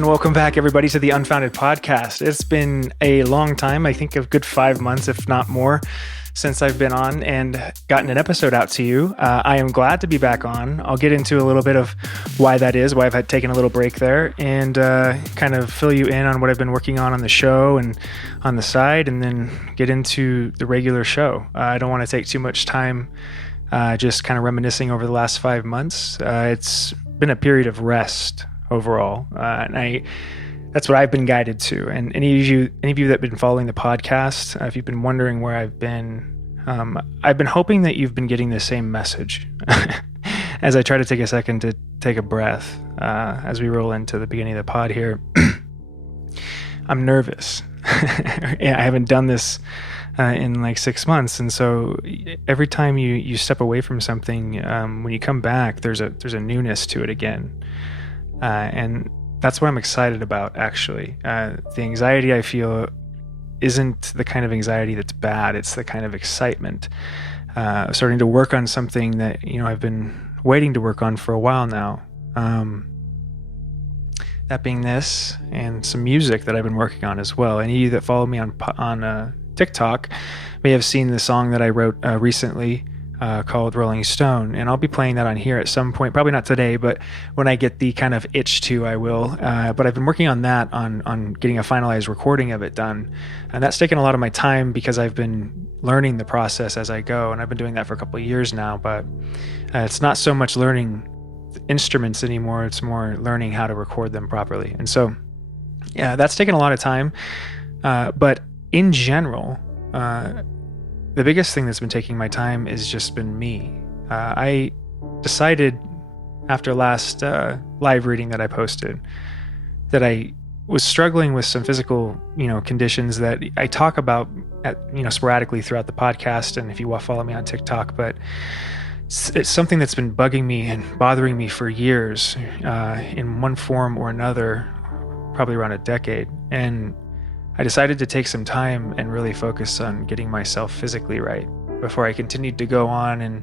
And welcome back, everybody, to the Unfounded Podcast. It's been a long time, I think a good 5 months, if not more, since I've been on and gotten an episode out to you. I am glad to be back on. I'll get into a little bit of why that is, why I've had taken a little break there, and kind of fill you in on what I've been working on the show and on the side, and then get into the regular show. I don't want to take too much time just kind of reminiscing over the last 5 months. It's been a period of rest overall, and that's what I've been guided to. And any of you that have been following the podcast, if you've been wondering where I've been hoping that you've been getting the same message as I try to take a second to take a breath as we roll into the beginning of the pod here. I'm nervous. Yeah, I haven't done this in like 6 months, and so every time you step away from something, when you come back, there's a newness to it again, and that's what I'm excited about, actually. The anxiety I feel isn't the kind of anxiety that's bad. It's the kind of excitement, starting to work on something that I've been waiting to work on for a while now. That being this, and some music that I've been working on as well. Any of you that follow me on TikTok may have seen the song that I wrote recently called Rolling Stone, and I'll be playing that on here at some point, probably not today, but when I get the kind of itch to, I will. But I've been working on that, on getting a finalized recording of it done, and that's taken a lot of my time because I've been learning the process as I go, and I've been doing that for a couple of years now. But it's not so much learning instruments anymore, it's more learning how to record them properly. And so yeah, that's taken a lot of time, but in general, the biggest thing that's been taking my time has just been me. I decided after last live reading that I posted that I was struggling with some physical, conditions that I talk about sporadically throughout the podcast, and if you follow me on TikTok, but it's something that's been bugging me and bothering me for years, in one form or another, probably around a decade. And I decided to take some time and really focus on getting myself physically right before I continued to go on and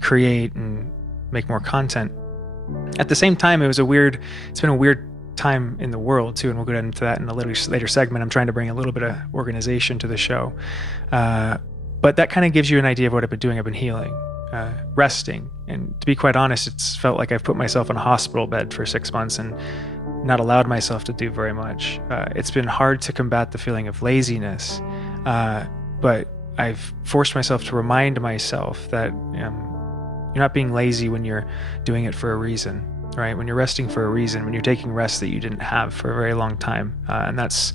create and make more content. At the same time, it's been a weird time in the world too, and we'll get into that in a later segment. I'm trying to bring a little bit of organization to the show. But that kind of gives you an idea of what I've been doing. I've been healing, resting, and to be quite honest, it's felt like I've put myself in a hospital bed for 6 months and not allowed myself to do very much. It's been hard to combat the feeling of laziness, but I've forced myself to remind myself that you're not being lazy when you're doing it for a reason, right? When you're resting for a reason, when you're taking rest that you didn't have for a very long time. And that's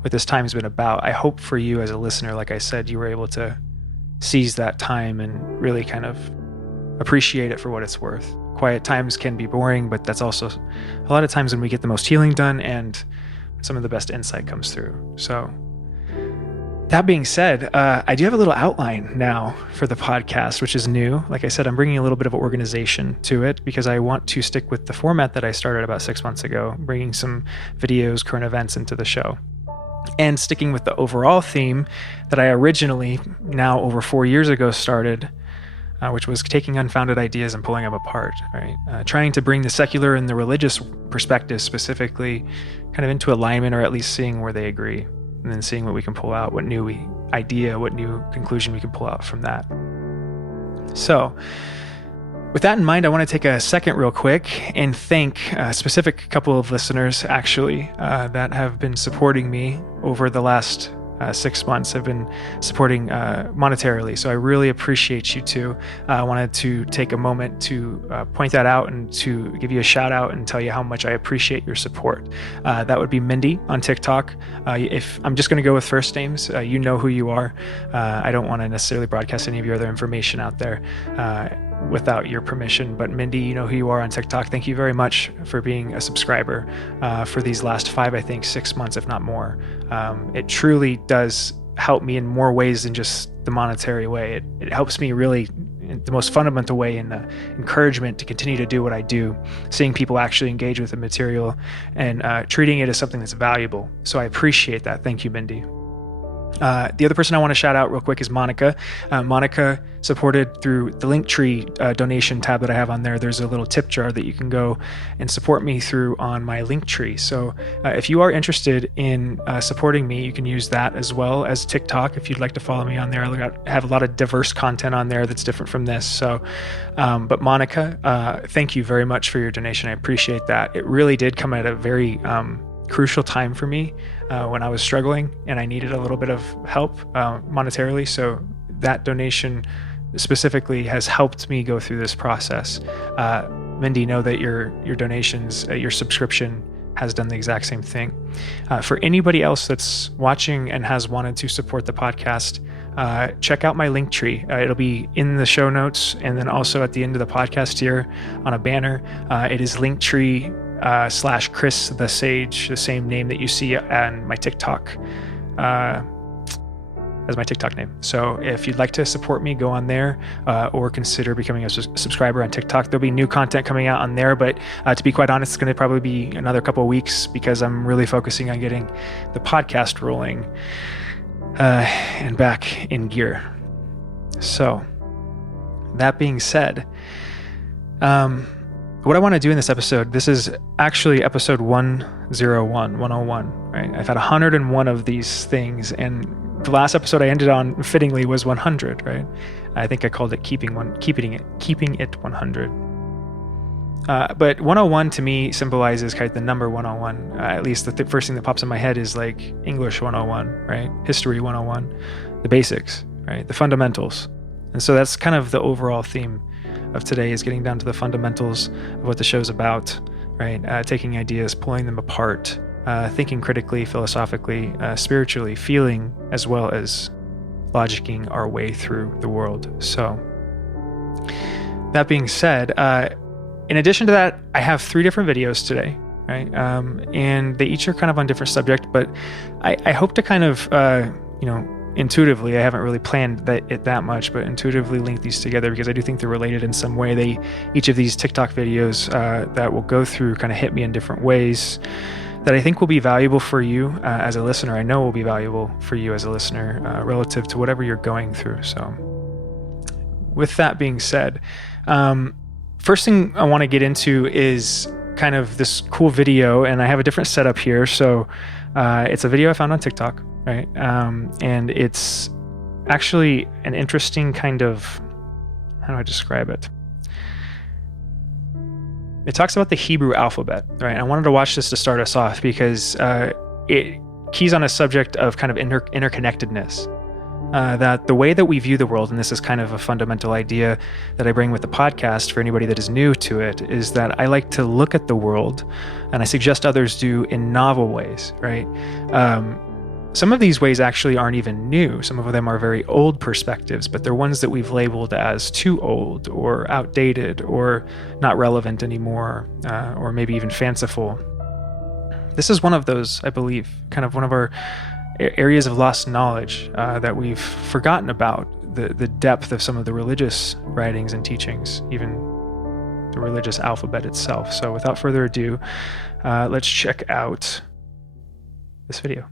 what this time has been about. I hope for you as a listener, like I said, you were able to seize that time and really kind of appreciate it for what it's worth. Quiet times can be boring, but that's also a lot of times when we get the most healing done and some of the best insight comes through. So that being said, I do have a little outline now for the podcast, which is new. Like I said, I'm bringing a little bit of organization to it because I want to stick with the format that I started about 6 months ago, bringing some videos, current events into the show, and sticking with the overall theme that I originally, now over 4 years ago, started, which was taking unfounded ideas and pulling them apart, right? Trying to bring the secular and the religious perspective specifically kind of into alignment, or at least seeing where they agree, and then seeing what we can pull out, what new conclusion we can pull out from that. So with that in mind, I want to take a second real quick and thank a specific couple of listeners, actually, that have been supporting me over the last 6 months, have been supporting monetarily. So I really appreciate you too. I wanted to take a moment to point that out and to give you a shout out and tell you how much I appreciate your support. That would be Mindy on TikTok. If I'm just going to go with first names, you know who you are. I don't want to necessarily broadcast any of your other information out there without your permission, but Mindy, you know who you are on TikTok. Thank you very much for being a subscriber for these last 6 months, if not more. It truly does help me in more ways than just the monetary way. It helps me really in the most fundamental way, in the encouragement to continue to do what I do, seeing people actually engage with the material and treating it as something that's valuable. So I appreciate that. Thank you, Mindy. The other person I want to shout out real quick is Monica. Monica supported through the Linktree donation tab that I have on there. There's a little tip jar that you can go and support me through on my Linktree. So if you are interested in supporting me, you can use that as well as TikTok if you'd like to follow me on there. I have a lot of diverse content on there that's different from this. So, but Monica, thank you very much for your donation. I appreciate that. It really did come at a very crucial time for me when I was struggling and I needed a little bit of help monetarily. So that donation specifically has helped me go through this process. Mindy, know that your donations, your subscription has done the exact same thing. For anybody else that's watching and has wanted to support the podcast, check out my Linktree. It'll be in the show notes and then also at the end of the podcast here on a banner. It is Linktree /Chris the Sage, the same name that you see on my TikTok as my TikTok name. So if you'd like to support me, go on there or consider becoming a subscriber on TikTok. There'll be new content coming out on there, but to be quite honest, it's going to probably be another couple of weeks because I'm really focusing on getting the podcast rolling and back in gear. So that being said, what I want to do in this episode, this is actually episode 101, right? I've had 101 of these things, and the last episode I ended on fittingly was 100, right? I think I called it keeping it 100. But 101 to me symbolizes kind of the number 101. At least the first thing that pops in my head is like English 101, right? History 101, the basics, right? The fundamentals. And so that's kind of the overall theme of today, is getting down to the fundamentals of what the show's about, right? Taking ideas, pulling them apart, thinking critically, philosophically, spiritually, feeling, as well as logicking our way through the world. So that being said, in addition to that, I have 3 different videos today, right? And they each are kind of on different subject, but I hope to kind of, intuitively, I haven't really planned it that much, but intuitively link these together because I do think they're related in some way. Each of these TikTok videos that will go through kind of hit me in different ways that I think will be valuable for you as a listener. I know will be valuable for you as a listener relative to whatever you're going through. So with that being said, first thing I want to get into is kind of this cool video, and I have a different setup here. So it's a video I found on TikTok, right? And it's actually an interesting kind of, how do I describe it? It talks about the Hebrew alphabet, right? I wanted to watch this to start us off because it keys on a subject of kind of interconnectedness. That the way that we view the world, and this is kind of a fundamental idea that I bring with the podcast for anybody that is new to it, is that I like to look at the world, and I suggest others do, in novel ways, right? Some of these ways actually aren't even new. Some of them are very old perspectives, but they're ones that we've labeled as too old or outdated or not relevant anymore, or maybe even fanciful. This is one of those, I believe, kind of one of our areas of lost knowledge that we've forgotten about, the depth of some of the religious writings and teachings, even the religious alphabet itself. So without further ado, let's check out this video.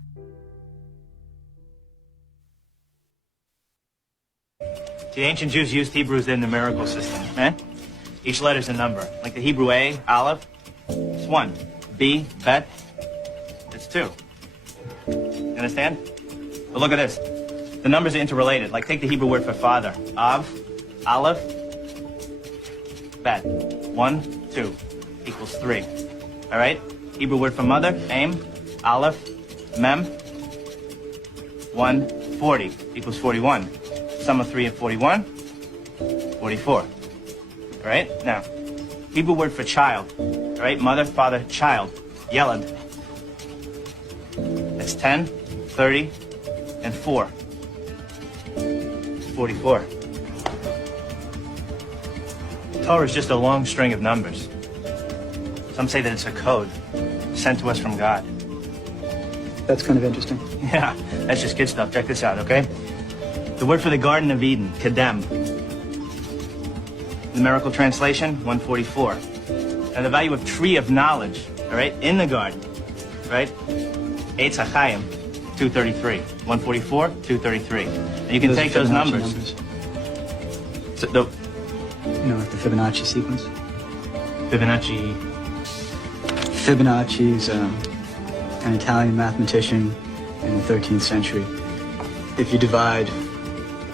The ancient Jews used Hebrew as their numerical system, eh? Each letter's a number. Like the Hebrew A, Aleph, it's 1. B, Bet, it's 2. You understand? But look at this. The numbers are interrelated. Like take the Hebrew word for father. Av, Aleph, Bet. 1, 2 equals 3. All right? Hebrew word for mother. Aim, Aleph, Mem. 1, 40 equals 41. Sum of 3 and 41, 44. All right? Now, Hebrew word for child. All right? Mother, father, child. Yelad. That's 10, 30, and 4. 44. Torah is just a long string of numbers. Some say that it's a code sent to us from God. That's kind of interesting. Yeah, that's just kid stuff. Check this out, okay? The word for the Garden of Eden, Kedem. Numerical translation, 144. And the value of tree of knowledge, all right, in the garden, right? Eitz HaChaim, 233. 144, 233. And you can Those take are those Fibonacci numbers. So the You know, like the Fibonacci sequence. Fibonacci. Fibonacci is an Italian mathematician in the 13th century. If you divide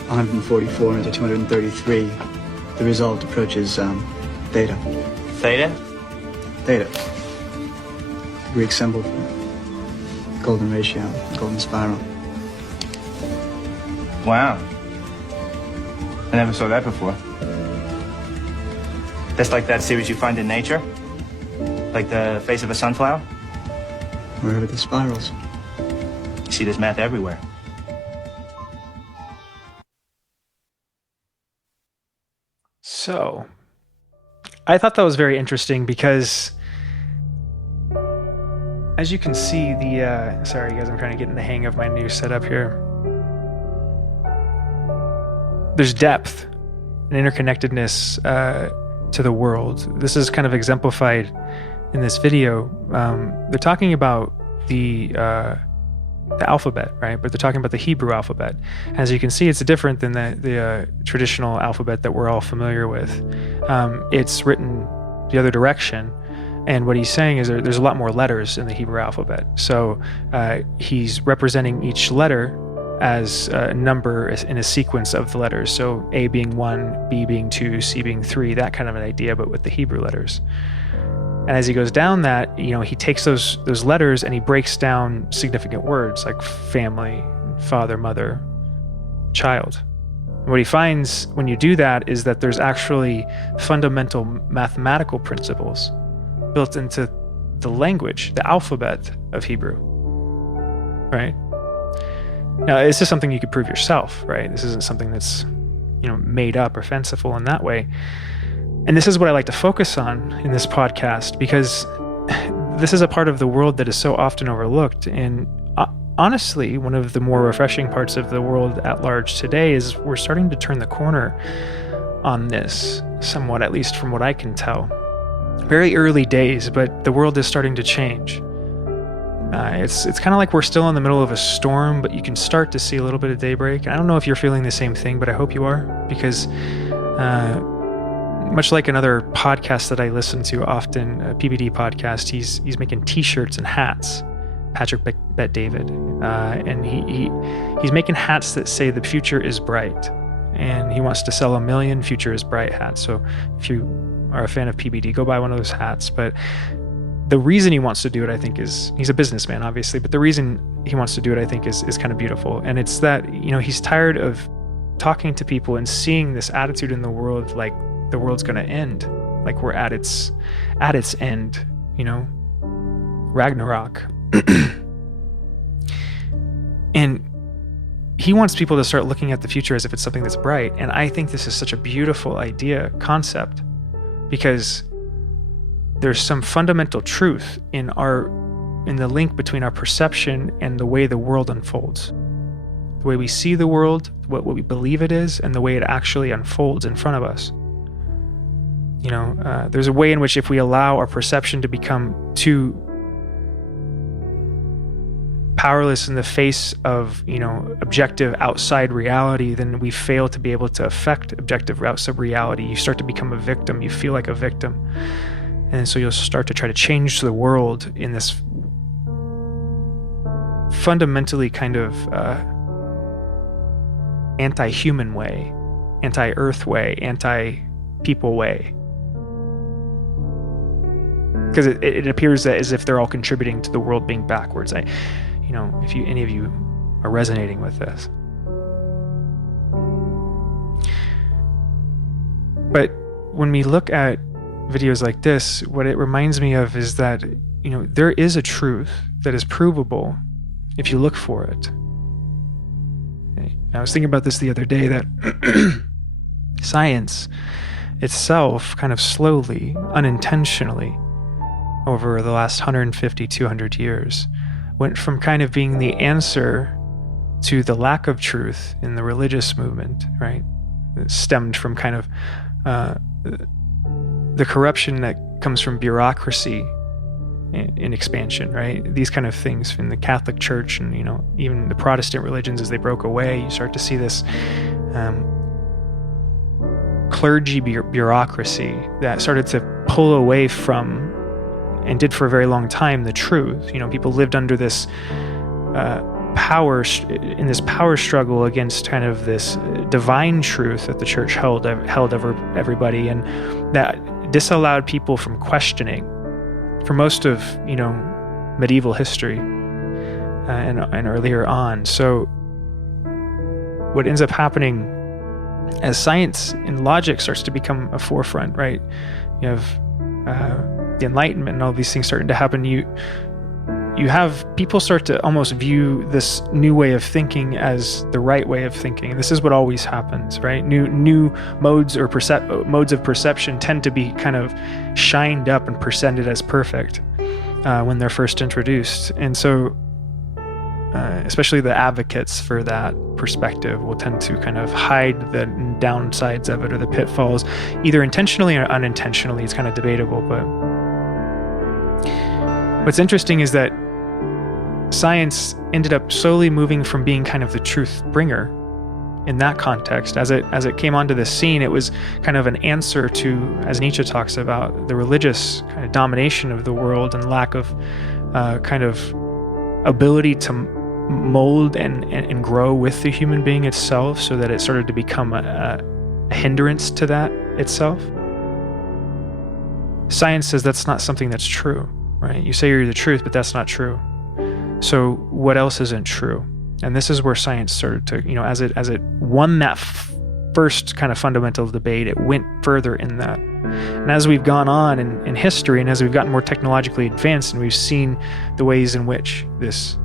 144 into 233, the result approaches theta. Theta? Theta. The Greek symbol for golden ratio, golden spiral. Wow. I never saw that before. That's like that series you find in nature? Like the face of a sunflower? Wherever the spirals. You see this math everywhere. So, I thought that was very interesting because, as you can see, sorry guys, I'm trying to get in the hang of my new setup here. There's depth and interconnectedness to the world. This is kind of exemplified in this video. They're talking about the alphabet, right? But they're talking about the Hebrew alphabet. As you can see, it's different than the traditional alphabet that we're all familiar with. It's written the other direction. And what he's saying is there's a lot more letters in the Hebrew alphabet. So he's representing each letter as a number in a sequence of the letters. So A being 1, B being 2, C being 3, that kind of an idea, but with the Hebrew letters. And as he goes down that, he takes those letters and he breaks down significant words like family, father, mother, child. And what he finds when you do that is that there's actually fundamental mathematical principles built into the language, the alphabet of Hebrew, right? Now, this is something you could prove yourself, right? This isn't something that's, made up or fanciful in that way. And this is what I like to focus on in this podcast, because this is a part of the world that is so often overlooked. And honestly, one of the more refreshing parts of the world at large today is we're starting to turn the corner on this, somewhat, at least from what I can tell. Very early days, but the world is starting to change. It's kind of like we're still in the middle of a storm, but you can start to see a little bit of daybreak. And I don't know if you're feeling the same thing, but I hope you are, because much like another podcast that I listen to often, a PBD podcast, he's making T-shirts and hats. Patrick Bet David, and he's making hats that say the future is bright, and he wants to sell 1 million future is bright hats. So if you are a fan of PBD, go buy one of those hats. But the reason he wants to do it, I think, is he's a businessman, obviously, but the reason he wants to do it, I think, is kind of beautiful. And it's that, he's tired of talking to people and seeing this attitude in the world like the world's going to end, like we're at its end, Ragnarok. And he wants people to start looking at the future as if it's something that's bright. And I think this is such a beautiful concept, because there's some fundamental truth in the link between our perception and the way the world unfolds. The way we see the world, what we believe it is, and the way it actually unfolds in front of us. There's a way in which if we allow our perception to become too powerless in the face of, objective outside reality, then we fail to be able to affect objective outside reality. You start to become a victim. You feel like a victim. And so you'll start to try to change the world in this fundamentally kind of anti-human way, anti-earth way, anti-people way. Because it appears that as if they're all contributing to the world being backwards. If any of you are resonating with this. But when we look at videos like this, what it reminds me of is that, there is a truth that is provable if you look for it. I was thinking about this the other day, that science itself kind of slowly, unintentionally, over the last 150, 200 years, went from kind of being the answer to the lack of truth in the religious movement, right? It stemmed from kind of the corruption that comes from bureaucracy in expansion, right? These kind of things in the Catholic Church and, even the Protestant religions, as they broke away, you start to see this clergy bureaucracy that started to pull away from, and did for a very long time, the truth. People lived under this power struggle against kind of this divine truth that the church held over everybody, and that disallowed people from questioning for most of medieval history and earlier on. So what ends up happening as science and logic starts to become a forefront, right? You have the Enlightenment and all these things starting to happen. You have people start to almost view this new way of thinking as the right way of thinking. And this is what always happens, right? New modes of perception tend to be kind of shined up and presented as perfect when they're first introduced. And so especially the advocates for that perspective will tend to kind of hide the downsides of it or the pitfalls, either intentionally or unintentionally. It's kind of debatable, but what's interesting is that science ended up slowly moving from being kind of the truth bringer in that context. As it came onto the scene, it was kind of an answer to, as Nietzsche talks about, the religious kind of domination of the world and lack of kind of ability to mold and grow with the human being itself, so that it started to become a hindrance to that itself. Science says that's not something that's true, right? You say you're the truth, but that's not true. So what else isn't true? And this is where science started to, as it won that first kind of fundamental debate, it went further in that. And as we've gone on in history, and as we've gotten more technologically advanced, and we've seen the ways in which this,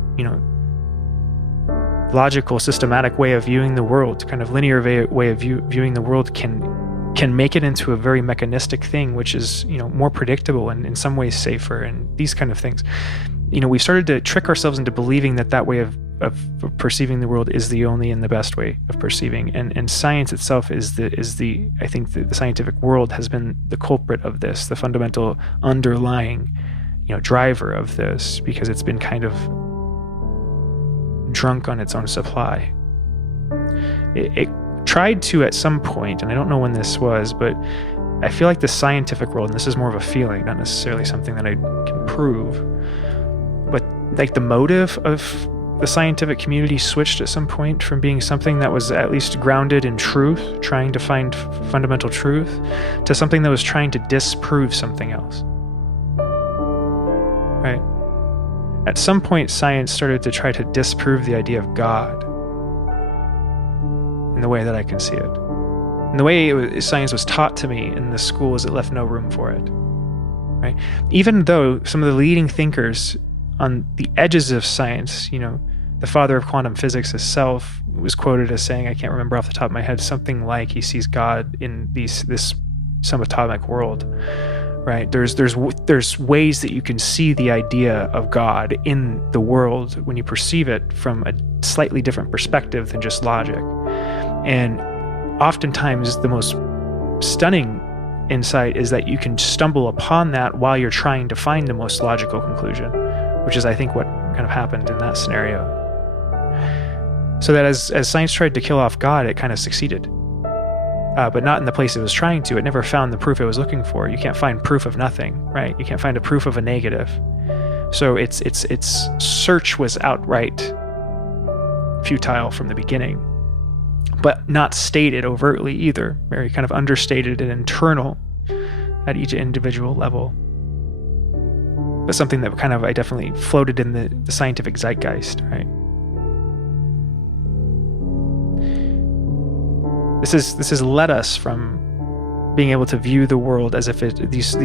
logical, systematic way of viewing the world, kind of linear way of viewing the world can make it into a very mechanistic thing, which is, more predictable and in some ways safer, and these kind of things. We started to trick ourselves into believing that way of perceiving the world is the only and the best way of perceiving. And science itself is I think the scientific world has been the culprit of this, the fundamental underlying, driver of this, because it's been kind of drunk on its own supply. It tried to at some point, and I don't know when this was, but I feel like the scientific world, and this is more of a feeling, not necessarily something that I can prove, but like the motive of the scientific community switched at some point from being something that was at least grounded in truth, trying to find fundamental truth, to something that was trying to disprove something else. Right? At some point, science started to try to disprove the idea of God in the way that I can see it. And the way science was taught to me in the school is it left no room for it. Right? Even though some of the leading thinkers on the edges of science, the father of quantum physics himself was quoted as saying, I can't remember off the top of my head, something like he sees God in this subatomic world. Right? There's ways that you can see the idea of God in the world when you perceive it from a slightly different perspective than just logic. And oftentimes the most stunning insight is that you can stumble upon that while you're trying to find the most logical conclusion, which is, I think, what kind of happened in that scenario. So that as science tried to kill off God, it kind of succeeded. But not in the place it was trying to. It never found the proof it was looking for. You can't find proof of nothing, right? You can't find a proof of a negative. So its search was outright futile from the beginning, but not stated overtly either. Very kind of understated and internal at each individual level. But something that kind of I definitely floated in the scientific zeitgeist, right? This has led us from being able to view the world as if these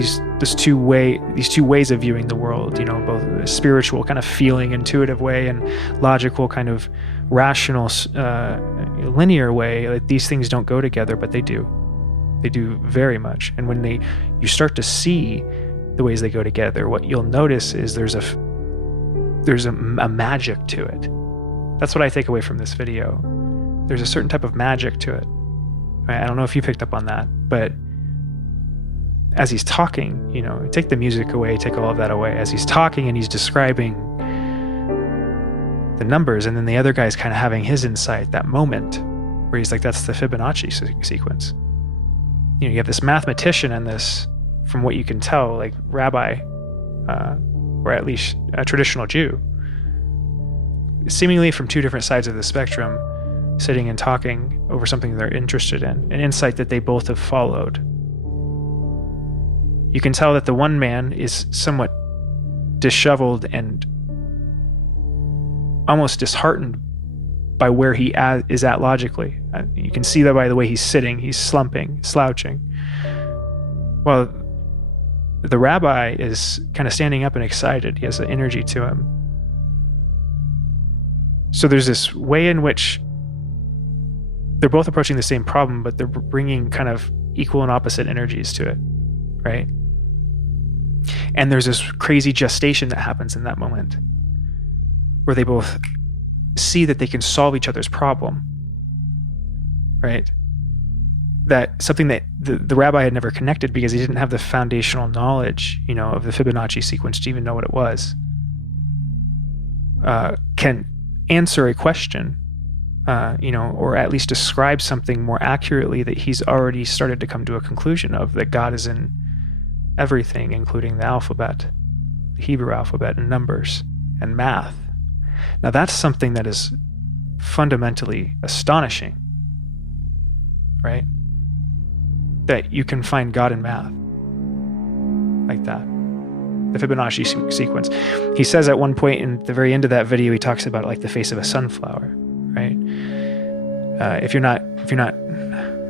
two ways of viewing the world, both a spiritual kind of feeling, intuitive way, and logical kind of rational, linear way. Like, these things don't go together, but they do. They do very much. And when you start to see the ways they go together, what you'll notice is there's a magic to it. That's what I take away from this video. There's a certain type of magic to it. I don't know if you picked up on that, but as he's talking, take the music away, take all of that away, as he's talking and he's describing the numbers, and then the other guy's kind of having his insight, that moment where he's like, that's the Fibonacci sequence. You have this mathematician and this, from what you can tell, like rabbi, or at least a traditional Jew, seemingly from two different sides of the spectrum, sitting and talking over something they're interested in, an insight that they both have followed. You can tell that the one man is somewhat disheveled and almost disheartened by where he is at logically. You can see that by the way he's sitting, he's slumping, slouching. Well, the rabbi is kind of standing up and excited. He has an energy to him. So there's this way in which they're both approaching the same problem, but they're bringing kind of equal and opposite energies to it, right? And there's this crazy gestation that happens in that moment where they both see that they can solve each other's problem, right? That something that the rabbi had never connected because he didn't have the foundational knowledge, of the Fibonacci sequence to even know what it was, can answer a question, or at least describe something more accurately that he's already started to come to a conclusion of, that God is in everything, including the alphabet, the Hebrew alphabet, and numbers and math. Now that's something that is fundamentally astonishing, right? That you can find God in math like that. The Fibonacci sequence. He says at one point in the very end of that video, he talks about like the face of a sunflower, right? If you're not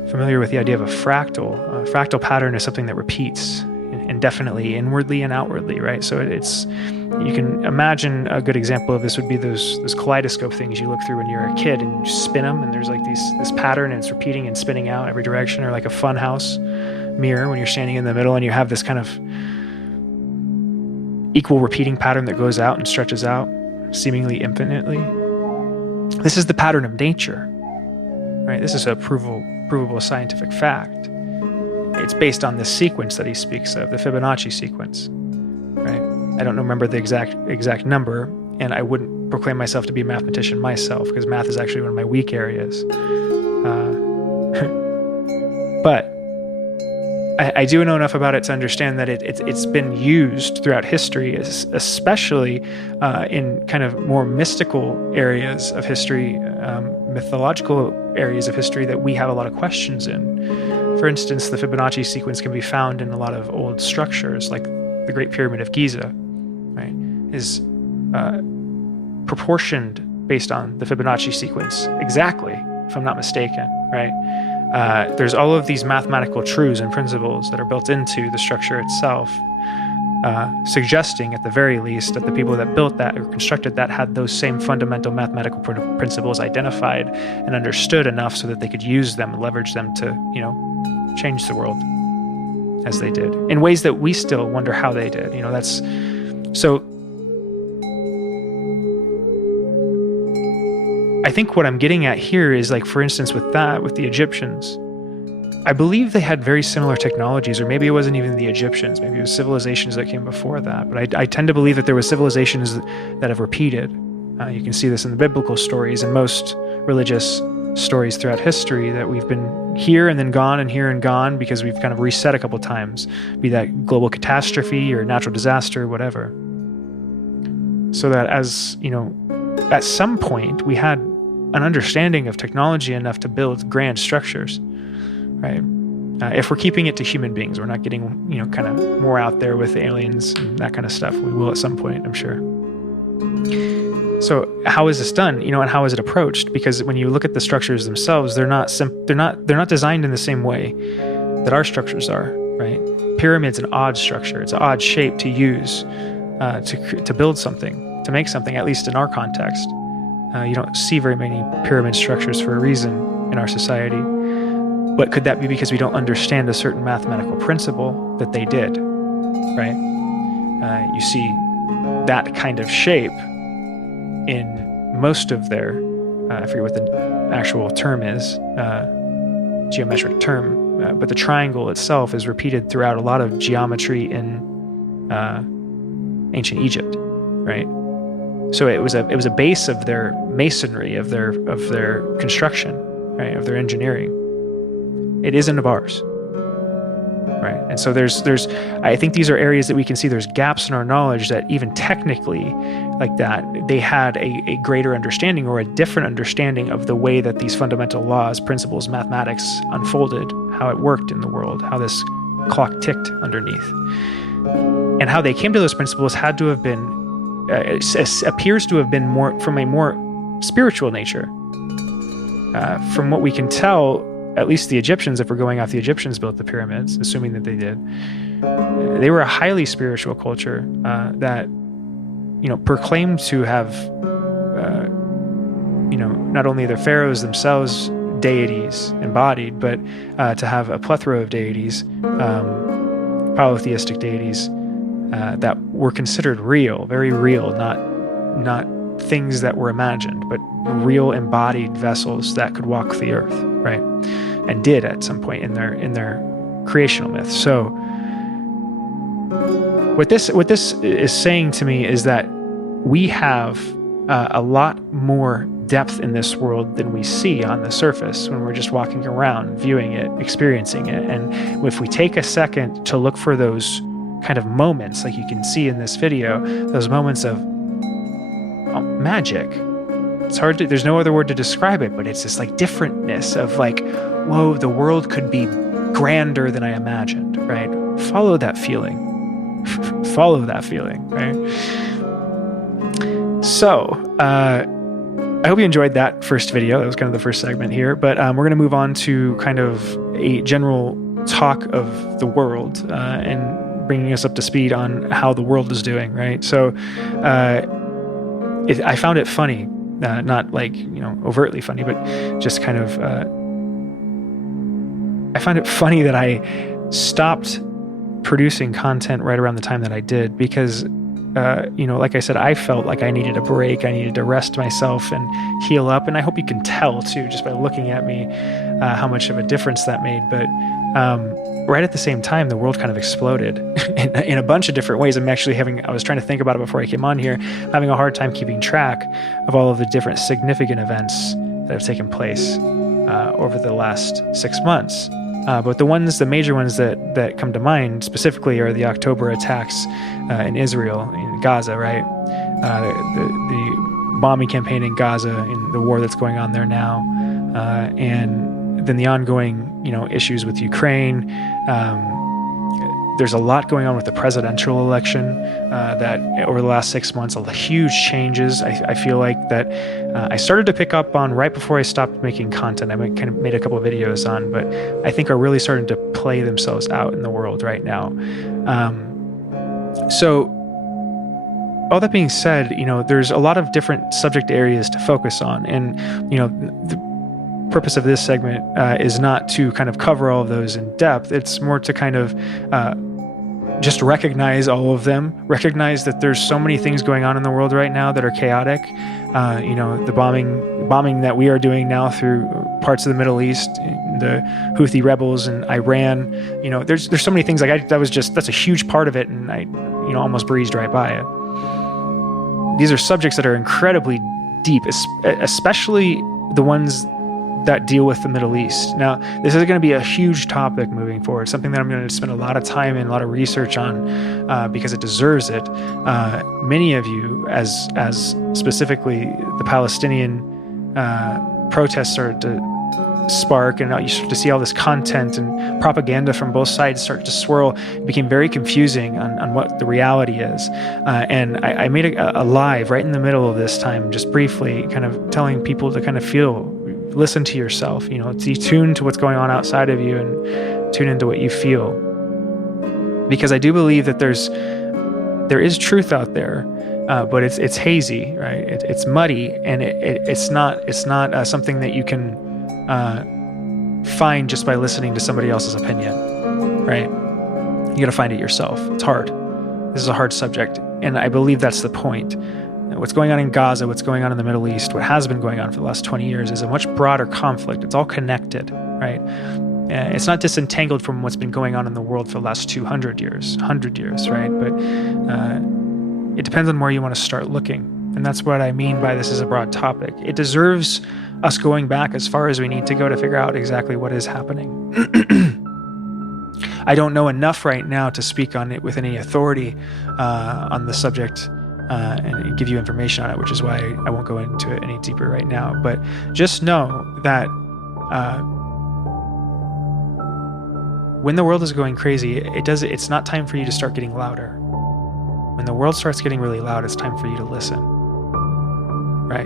familiar with the idea of a fractal pattern is something that repeats indefinitely, inwardly and outwardly, right? So you can imagine a good example of this would be those kaleidoscope things you look through when you're a kid and you spin them, and there's like this pattern and it's repeating and spinning out every direction, or like a fun house mirror when you're standing in the middle and you have this kind of equal repeating pattern that goes out and stretches out seemingly infinitely. This is the pattern of nature, right? This is a provable scientific fact. It's based on this sequence that he speaks of, the Fibonacci sequence, right? I don't remember the exact number, and I wouldn't proclaim myself to be a mathematician myself, because math is actually one of my weak areas. But I do know enough about it to understand that it's been used throughout history, especially in kind of more mystical areas of history, mythological areas of history that we have a lot of questions in. For instance, the Fibonacci sequence can be found in a lot of old structures, like the Great Pyramid of Giza, right? Is proportioned based on the Fibonacci sequence exactly, if I'm not mistaken, right? There's all of these mathematical truths and principles that are built into the structure itself, suggesting at the very least that the people that built that or constructed that had those same fundamental mathematical principles identified and understood enough so that they could use them and leverage them to, change the world as they did in ways that we still wonder how they did. That's so. I think what I'm getting at here is, like, for instance, with the Egyptians, I believe they had very similar technologies, or maybe it wasn't even the Egyptians, maybe it was civilizations that came before that. But I tend to believe that there were civilizations that have repeated. You can see this in the biblical stories and most religious stories throughout history, that we've been here and then gone and here and gone because we've kind of reset a couple times, be that global catastrophe or natural disaster, whatever. So that as, at some point we had an understanding of technology enough to build grand structures, right? If we're keeping it to human beings, we're not getting, kind of more out there with aliens and that kind of stuff. We will at some point, I'm sure. So how is this done? And how is it approached? Because when you look at the structures themselves, they're not designed in the same way that our structures are, right? Pyramid's an odd structure. It's an odd shape to use to build something, to make something, at least in our context. You don't see very many pyramid structures for a reason in our society. But could that be because we don't understand a certain mathematical principle that they did, right? You see that kind of shape in most of their, I forget what the actual term is, geometric term, but the triangle itself is repeated throughout a lot of geometry in ancient Egypt, right? So it was a base of their masonry, of their construction, right, of their engineering. It isn't of ours, right? And so there's I think these are areas that we can see there's gaps in our knowledge that even technically, like that, they had a greater understanding or a different understanding of the way that these fundamental laws, principles, mathematics unfolded, how it worked in the world, how this clock ticked underneath. And how they came to those principles had to have been, appears to have been more from a more spiritual nature. From what we can tell, at least the Egyptians, if we're going off the Egyptians built the pyramids, assuming that they did, they were a highly spiritual culture that, proclaimed to have, not only their pharaohs themselves deities embodied, but to have a plethora of deities, polytheistic deities, that were considered real, very real, not things that were imagined, but real embodied vessels that could walk the earth, right? And did at some point in their creational myth. So what this is saying to me is that we have a lot more depth in this world than we see on the surface when we're just walking around, viewing it, experiencing it. And if we take a second to look for those kind of moments, like you can see in this video, those moments of magic. It's hard to, there's no other word to describe it, but it's this like differentness of like, whoa, the world could be grander than I imagined, right? Follow that feeling. Follow that feeling, right? So, I hope you enjoyed that first video. That was kind of the first segment here, but we're going to move on to kind of a general talk of the world and bringing us up to speed on how the world is doing, right? So I found it funny, not like, overtly funny, but just kind of, I find it funny that I stopped producing content right around the time that I did because, like I said, I felt like I needed a break. I needed to rest myself and heal up. And I hope you can tell too, just by looking at me, how much of a difference that made. But right at the same time, the world kind of exploded in a bunch of different ways. I was trying to think about it before I came on here, having a hard time keeping track of all of the different significant events that have taken place over the last 6 months. But the major ones that come to mind specifically are the October attacks in Israel, in Gaza, right? The bombing campaign in Gaza, in the war that's going on there now, and then the ongoing, issues with Ukraine. There's a lot going on with the presidential election that over the last 6 months, huge changes. I feel like that I started to pick up on right before I stopped making content. I kind of made a couple of videos on, but I think are really starting to play themselves out in the world right now. So all that being said, there's a lot of different subject areas to focus on. And, the purpose of this segment is not to kind of cover all of those in depth. It's more to kind of just recognize all of them, recognize that there's so many things going on in the world right now that are chaotic. The bombing that we are doing now through parts of the Middle East, the Houthi rebels in Iran. There's so many things that's a huge part of it, and I almost breezed right by it. These are subjects that are incredibly deep, especially the ones that deal with the Middle East. Now, this is going to be a huge topic moving forward, something that I'm going to spend a lot of time and a lot of research on because it deserves it. Many of you, as specifically the Palestinian protests started to spark, and you start to see all this content and propaganda from both sides start to swirl. It became very confusing on what the reality is. And I made a live right in the middle of this time, just briefly, kind of telling people to kind of listen to yourself, tune to what's going on outside of you and tune into what you feel. Because I do believe that there is truth out there, but it's hazy, right? It's muddy, and it's not something that you can find just by listening to somebody else's opinion, right? You got to find it yourself. It's hard. This is a hard subject, and I believe that's the point. What's going on in Gaza, what's going on in the Middle East, what has been going on for the last 20 years is a much broader conflict. It's all connected, right? It's not disentangled from what's been going on in the world for the last 200 years, 100 years, right? But it depends on where you want to start looking. And that's what I mean by this is a broad topic. It deserves us going back as far as we need to go to figure out exactly what is happening. I don't know enough right now to speak on it with any authority on the subject and give you information on it, which is why I won't go into it any deeper right now. But just know that when the world is going crazy, it's not time for you to start getting louder. When the world starts getting really loud, it's time for you to listen, right?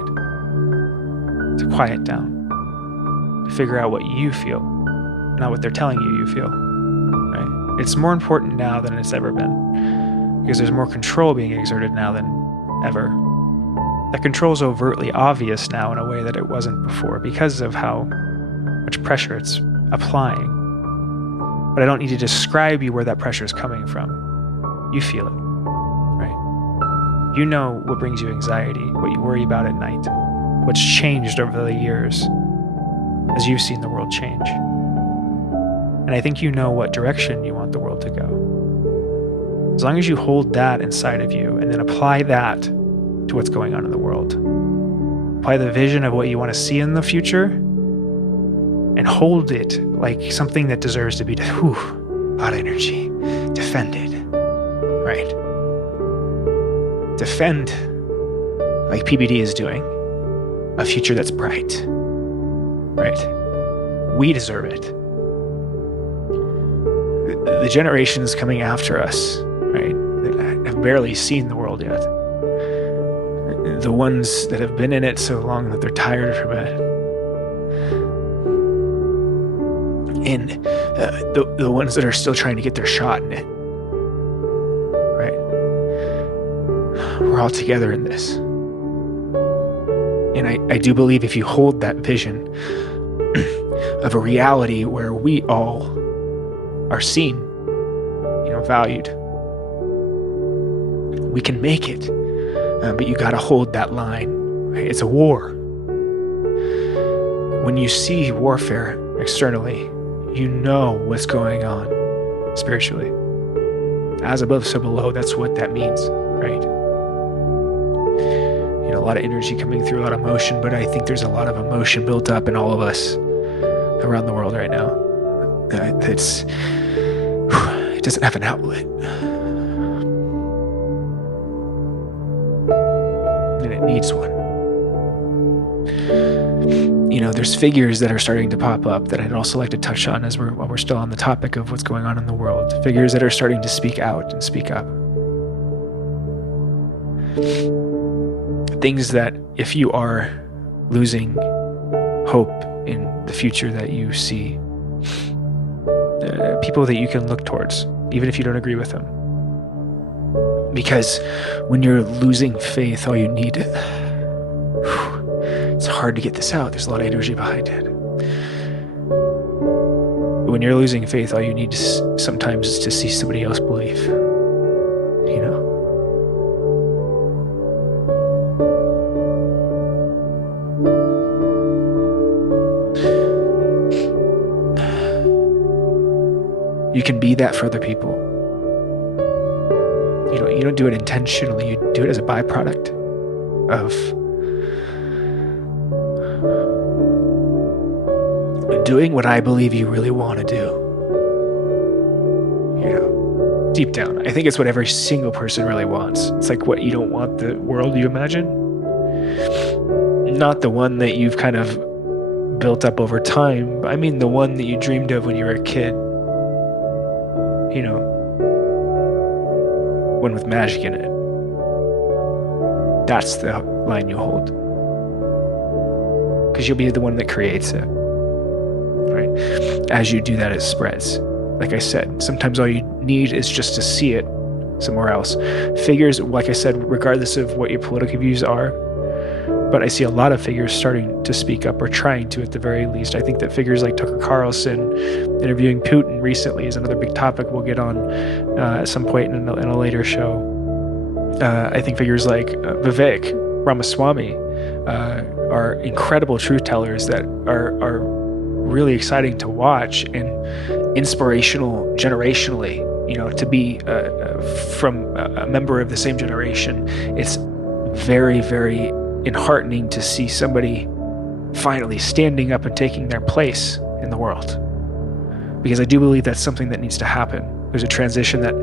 To quiet down, to figure out what you feel, not what they're telling you feel, right? It's more important now than it's ever been, because there's more control being exerted now than ever. That control is overtly obvious now in a way that it wasn't before because of how much pressure it's applying. But I don't need to describe you where that pressure is coming from. You feel it, right? You know what brings you anxiety, what you worry about at night, what's changed over the years as you've seen the world change. And I think you know what direction you want the world to go. As long as you hold that inside of you and then apply that to what's going on in the world. Apply the vision of what you want to see in the future and hold it like something that deserves to be, a lot of energy, defended, right? Defend, like PBD is doing, a future that's bright, right? We deserve it. The generations coming after us, right, that have barely seen the world yet, the ones that have been in it so long that they're tired from it, and the ones that are still trying to get their shot in it, right? We're all together in this. And I do believe if you hold that vision of a reality where we all are seen, valued, we can make it. But you got to hold that line, right? It's a war. When you see warfare externally, you know what's going on spiritually. As above, so below, that's what that means, right? A lot of energy coming through, a lot of emotion, but I think there's a lot of emotion built up in all of us around the world right now. It doesn't have an outlet. And it needs one. There's figures that are starting to pop up that I'd also like to touch on while we're still on the topic of what's going on in the world. Figures that are starting to speak out and speak up. Things that if you are losing hope in the future that you see, people that you can look towards, even if you don't agree with them. Because when you're losing faith, all you need, it's hard to get this out. There's a lot of energy behind it. When you're losing faith, all you need sometimes is to see somebody else believe. You can be that for other people. You don't do it intentionally. You do it as a byproduct of doing what I believe you really want to do. Deep down. I think it's what every single person really wants. It's like what you don't want the world you imagine. Not the one that you've kind of built up over time. I mean the one that you dreamed of when you were a kid. One with magic in it. That's the line you hold. Because you'll be the one that creates it. Right? As you do that, it spreads. Like I said, sometimes all you need is just to see it somewhere else. Figures, like I said, regardless of what your political views are, but I see a lot of figures starting to speak up, or trying to at the very least. I think that figures like Tucker Carlson interviewing Putin recently is another big topic we'll get on at some point in a later show. I think figures like Vivek Ramaswamy are incredible truth tellers that are really exciting to watch and inspirational generationally, to be from a member of the same generation. It's very, very enheartening to see somebody finally standing up and taking their place in the world. Because I do believe that's something that needs to happen. There's a transition that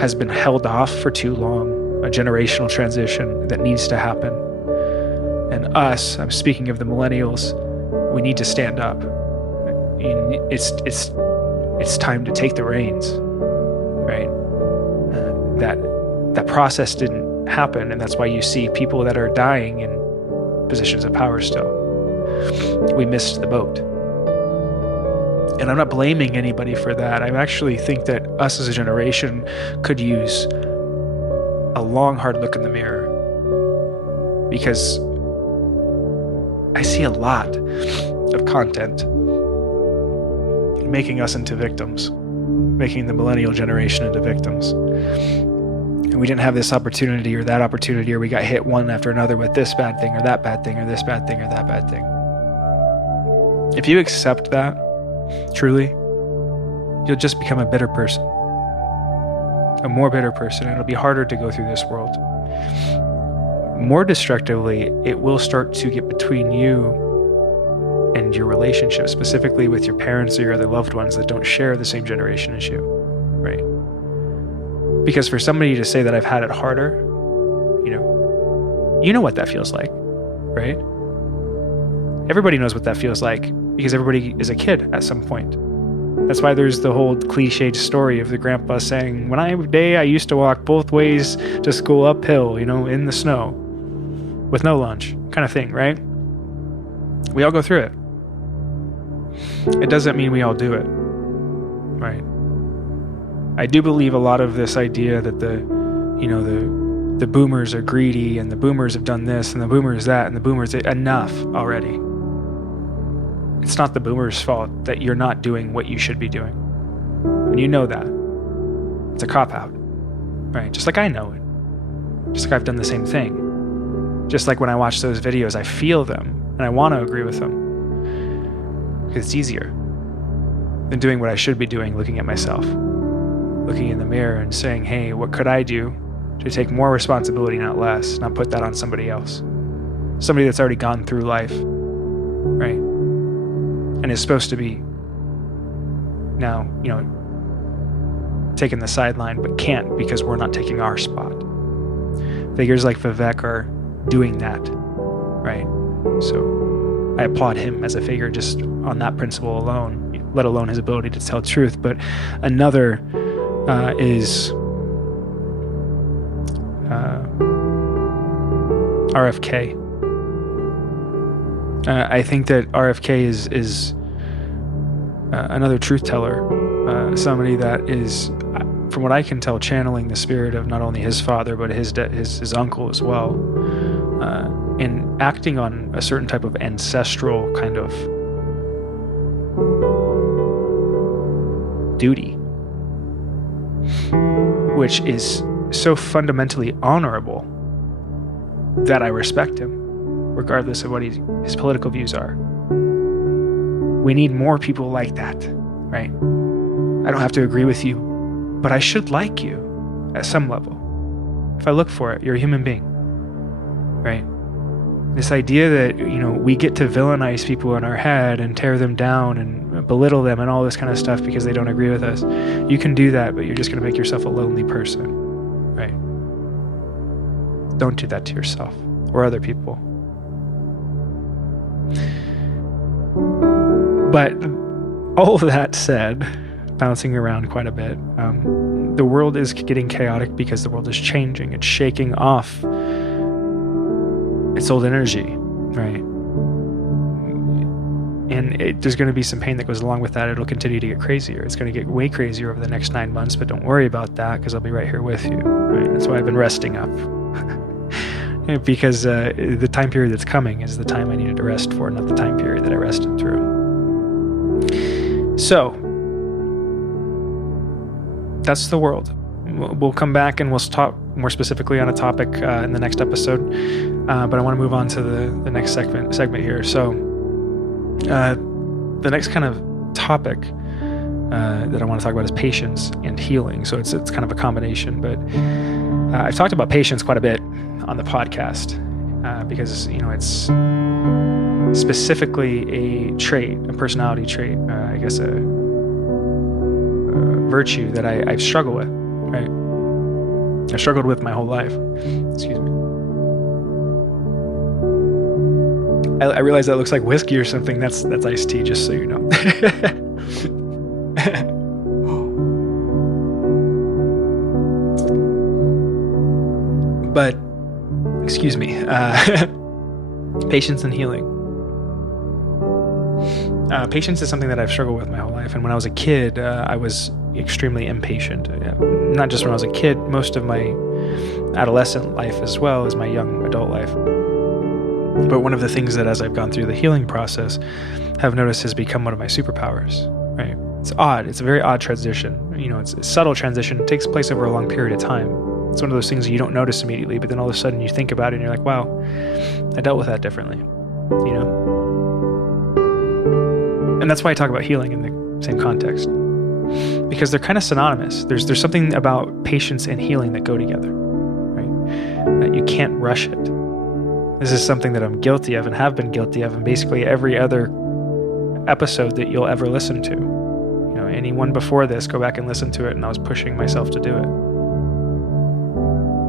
has been held off for too long, a generational transition that needs to happen. And us, I'm speaking of the millennials, we need to stand up. It's time to take the reins, right? That process didn't happen, and that's why you see people that are dying in positions of power still. We missed the boat. And I'm not blaming anybody for that. I actually think that us as a generation could use a long, hard look in the mirror, because I see a lot of content making us into victims, making the millennial generation into victims. And we didn't have this opportunity or that opportunity, or we got hit one after another with this bad thing or that bad thing or this bad thing or that bad thing. If you accept that, truly, you'll just become a bitter person, a more bitter person, and it'll be harder to go through this world. More destructively, it will start to get between you and your relationship, specifically with your parents or your other loved ones that don't share the same generation as you, right? Because for somebody to say that I've had it harder, you know what that feels like, right? Everybody knows what that feels like, because everybody is a kid at some point. That's why there's the whole cliched story of the grandpa saying, when I used to walk both ways to school uphill, in the snow, with no lunch, kind of thing, right? We all go through it. It doesn't mean we all do it, right? I do believe a lot of this idea that the boomers are greedy, and the boomers have done this, and the boomers that, and the boomers, enough already. It's not the boomers' fault that you're not doing what you should be doing. And you know that. It's a cop-out, right? Just like I know it. Just like I've done the same thing. Just like when I watch those videos, I feel them, and I want to agree with them. Because it's easier than doing what I should be doing, looking at myself, looking in the mirror and saying, hey, what could I do to take more responsibility, not less, not put that on somebody else? Somebody that's already gone through life, right? And is supposed to be now, taking the sideline, but can't because we're not taking our spot. Figures like Vivek are doing that, right? So I applaud him as a figure just on that principle alone, let alone his ability to tell truth. But another is RFK. I think that RFK is another truth teller, somebody that is, from what I can tell, channeling the spirit of not only his father but his uncle as well, and acting on a certain type of ancestral kind of duty, which is so fundamentally honorable that I respect him, regardless of what his political views are. We need more people like that, right? I don't have to agree with you, but I should like you at some level. If I look for it, you're a human being, right? This idea that, we get to villainize people in our head and tear them down and belittle them and all this kind of stuff because they don't agree with us. You can do that, but you're just going to make yourself a lonely person, right? Don't do that to yourself or other people. But all of that said, bouncing around quite a bit, the world is getting chaotic because the world is changing. It's shaking off its old energy, right? And there's going to be some pain that goes along with that. It'll continue to get crazier. It's going to get way crazier over the next 9 months, but don't worry about that because I'll be right here with you, right? That's why I've been resting up. Because the time period that's coming is the time I needed to rest for, not the time period that I rested through. So, that's the world. We'll come back and we'll talk more specifically on a topic in the next episode, but I want to move on to the next segment here. So, the next kind of topic that I want to talk about is patience and healing. So it's kind of a combination, but I've talked about patience quite a bit on the podcast because, it's specifically a trait, a personality trait, I guess a virtue that I've struggled with, right? I've struggled with my whole life. Excuse me. I realize that looks like whiskey or something. That's iced tea, just so you know. But, excuse me, patience and healing. Patience is something that I've struggled with my whole life. And when I was a kid, I was extremely impatient. Not just when I was a kid, most of my adolescent life as well as my young adult life. But one of the things that as I've gone through the healing process, have noticed has become one of my superpowers, right? It's odd. It's a very odd transition. It's a subtle transition. It takes place over a long period of time. It's one of those things that you don't notice immediately, but then all of a sudden you think about it and you're like, wow, I dealt with that differently, And that's why I talk about healing in the same context, because they're kind of synonymous. There's something about patience and healing that go together, right? That you can't rush it. This is something that I'm guilty of and have been guilty of in basically every other episode that you'll ever listen to. Any one before this, go back and listen to it, and I was pushing myself to do it.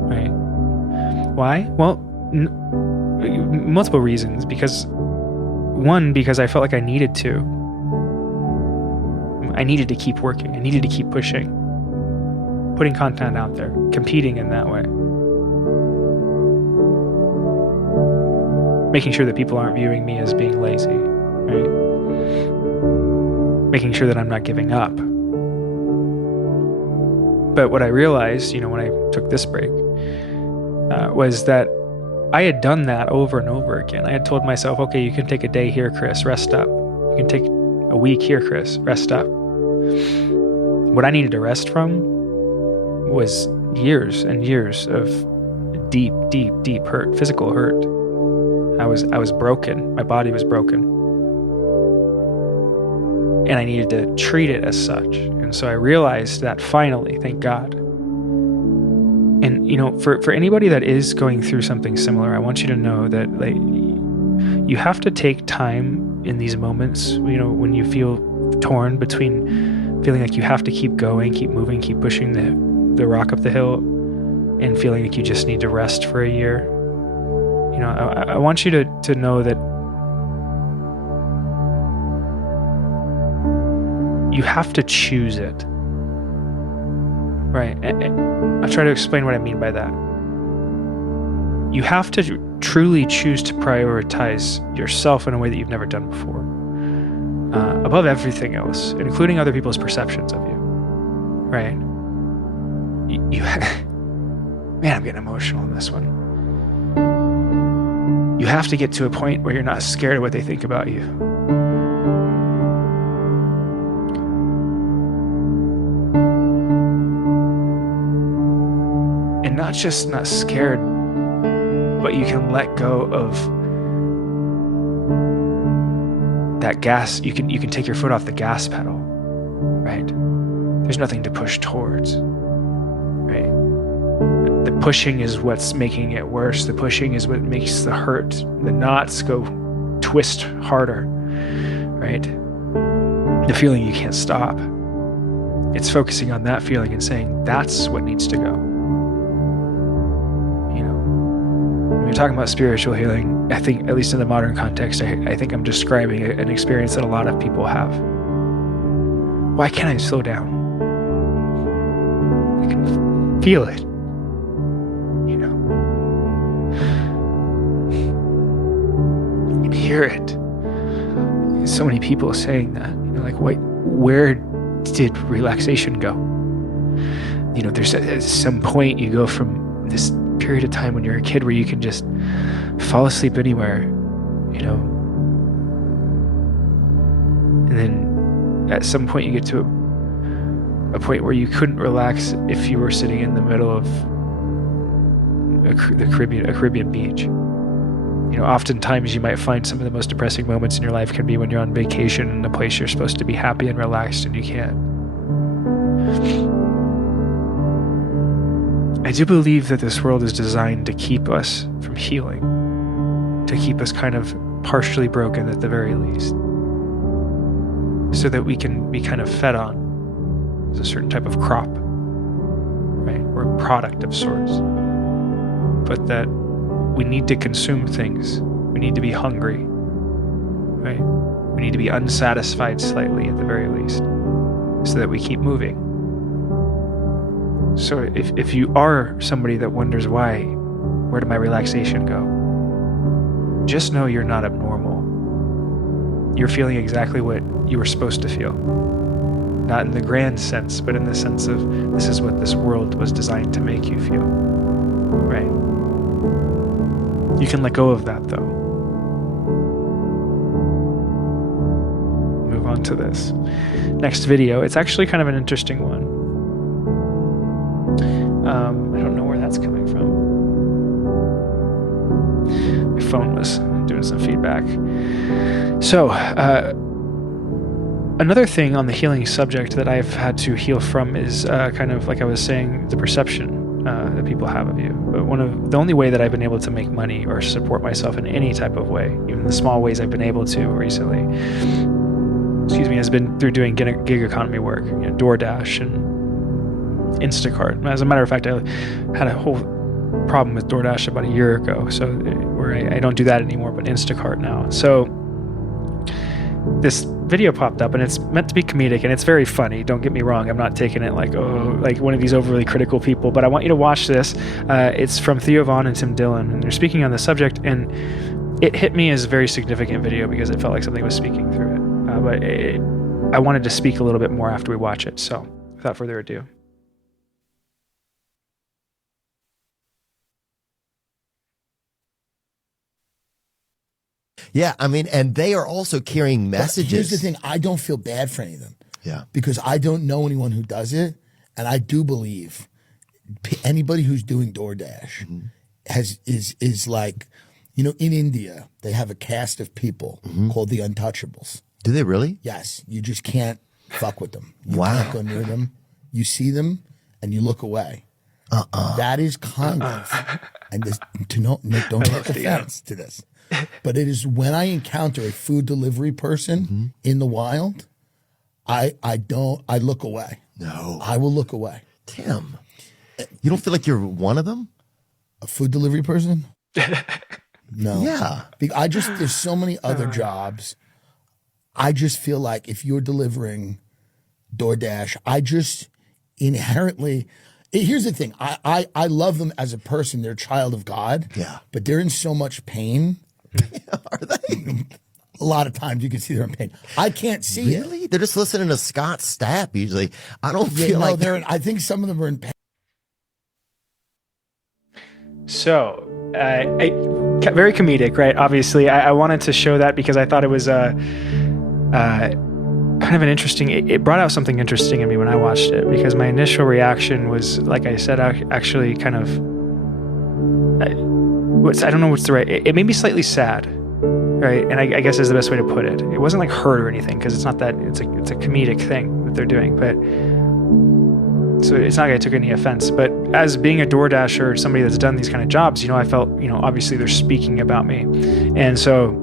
Right? Why? Well, multiple reasons. Because I felt like I needed to. I needed to keep working. I needed to keep pushing. Putting content out there. Competing in that way. Making sure that people aren't viewing me as being lazy, right? Making sure that I'm not giving up. But what I realized, when I took this break, was that I had done that over and over again. I had told myself, okay, you can take a day here, Chris, rest up. You can take a week here, Chris, rest up. What I needed to rest from was years and years of deep, deep, deep hurt, physical hurt. I was broken. My body was broken. And I needed to treat it as such. And so I realized that finally, thank God. And, for anybody that is going through something similar, I want you to know that you have to take time in these moments, when you feel torn between feeling like you have to keep going, keep moving, keep pushing the rock up the hill, and feeling like you just need to rest for a year. I want you to know that you have to choose it, right? And I'll try to explain what I mean by that. You have to truly choose to prioritize yourself in a way that you've never done before, above everything else, including other people's perceptions of you, right? Man, I'm getting emotional on this one. You have to get to a point where you're not scared of what they think about you. And not just not scared, but you can let go of that gas. You can take your foot off the gas pedal, right? There's nothing to push towards, right? The pushing is what's making it worse. The pushing is what makes the hurt, the knots go twist harder, right? The feeling you can't stop. It's focusing on that feeling and saying, that's what needs to go. When you're talking about spiritual healing, I think, at least in the modern context, I think I'm describing an experience that a lot of people have. Why can't I slow down? I can feel it. Hear it. So many people saying that, where did relaxation go? There's at some point you go from this period of time when you're a kid where you can just fall asleep anywhere, and then at some point you get to a point where you couldn't relax if you were sitting in the middle of a Caribbean beach. Oftentimes you might find some of the most depressing moments in your life can be when you're on vacation in a place you're supposed to be happy and relaxed and you can't. I do believe that this world is designed to keep us from healing, to keep us kind of partially broken at the very least, so that we can be kind of fed on as a certain type of crop, right? Or a product of sorts. But that we need to consume things. We need to be hungry, right? We need to be unsatisfied slightly at the very least, so that we keep moving. So if you are somebody that wonders where did my relaxation go? Just know you're not abnormal. You're feeling exactly what you were supposed to feel. Not in the grand sense, but in the sense of this is what this world was designed to make you feel, right? You can let go of that, though. Move on to this next video. It's actually kind of an interesting one. I don't know where that's coming from. My phone was doing some feedback. So, another thing on the healing subject that I've had to heal from is kind of like I was saying, the perception that people have of you. But the only way that I've been able to make money or support myself in any type of way, even the small ways I've been able to recently, has been through doing gig economy work, DoorDash and Instacart. As a matter of fact, I had a whole problem with DoorDash about a year ago, so where I don't do that anymore, but Instacart now. So this video popped up, and it's meant to be comedic, and it's very funny. Don't get me wrong. I'm not taking it like one of these overly critical people, but I want you to watch this. It's from Theo Von and Tim Dillon, and they're speaking on the subject, and it hit me as a very significant video because it felt like something was speaking through it. But I wanted to speak a little bit more after we watch it. So without further ado. Yeah, I mean, and they are also carrying messages. But here's the thing, I don't feel bad for any of them. Yeah. Because I don't know anyone who does it, and I do believe anybody who's doing DoorDash is like, in India, they have a caste of people called the untouchables. Do they really? Yes. You just can't fuck with them. You can't go near them. You see them, and you look away. That is kind of, and this, don't take offense to this. But it is when I encounter a food delivery person in the wild, I look away. No. I will look away. Tim, you don't feel like you're one of them? A food delivery person? No. Yeah. There's so many other jobs. I just feel like if you're delivering DoorDash, I just inherently, here's the thing. I love them as a person. They're a child of God. Yeah. But they're in so much pain. Are they? A lot of times you can see they're in pain. I can't see it. Really? They're just listening to Scott Stapp usually. I don't feel like I think some of them are in pain. So, very comedic, right? Obviously, I wanted to show that because I thought it was kind of an interesting. It brought out something interesting in me when I watched it, because my initial reaction was, like I said, actually kind of. I don't know what's the right. It made me slightly sad, right? And I guess is the best way to put it. It wasn't like hurt or anything, because it's not that. It's a comedic thing that they're doing, but. So it's not like I took any offense, but as being a DoorDasher or somebody that's done these kind of jobs, I felt, obviously they're speaking about me. And so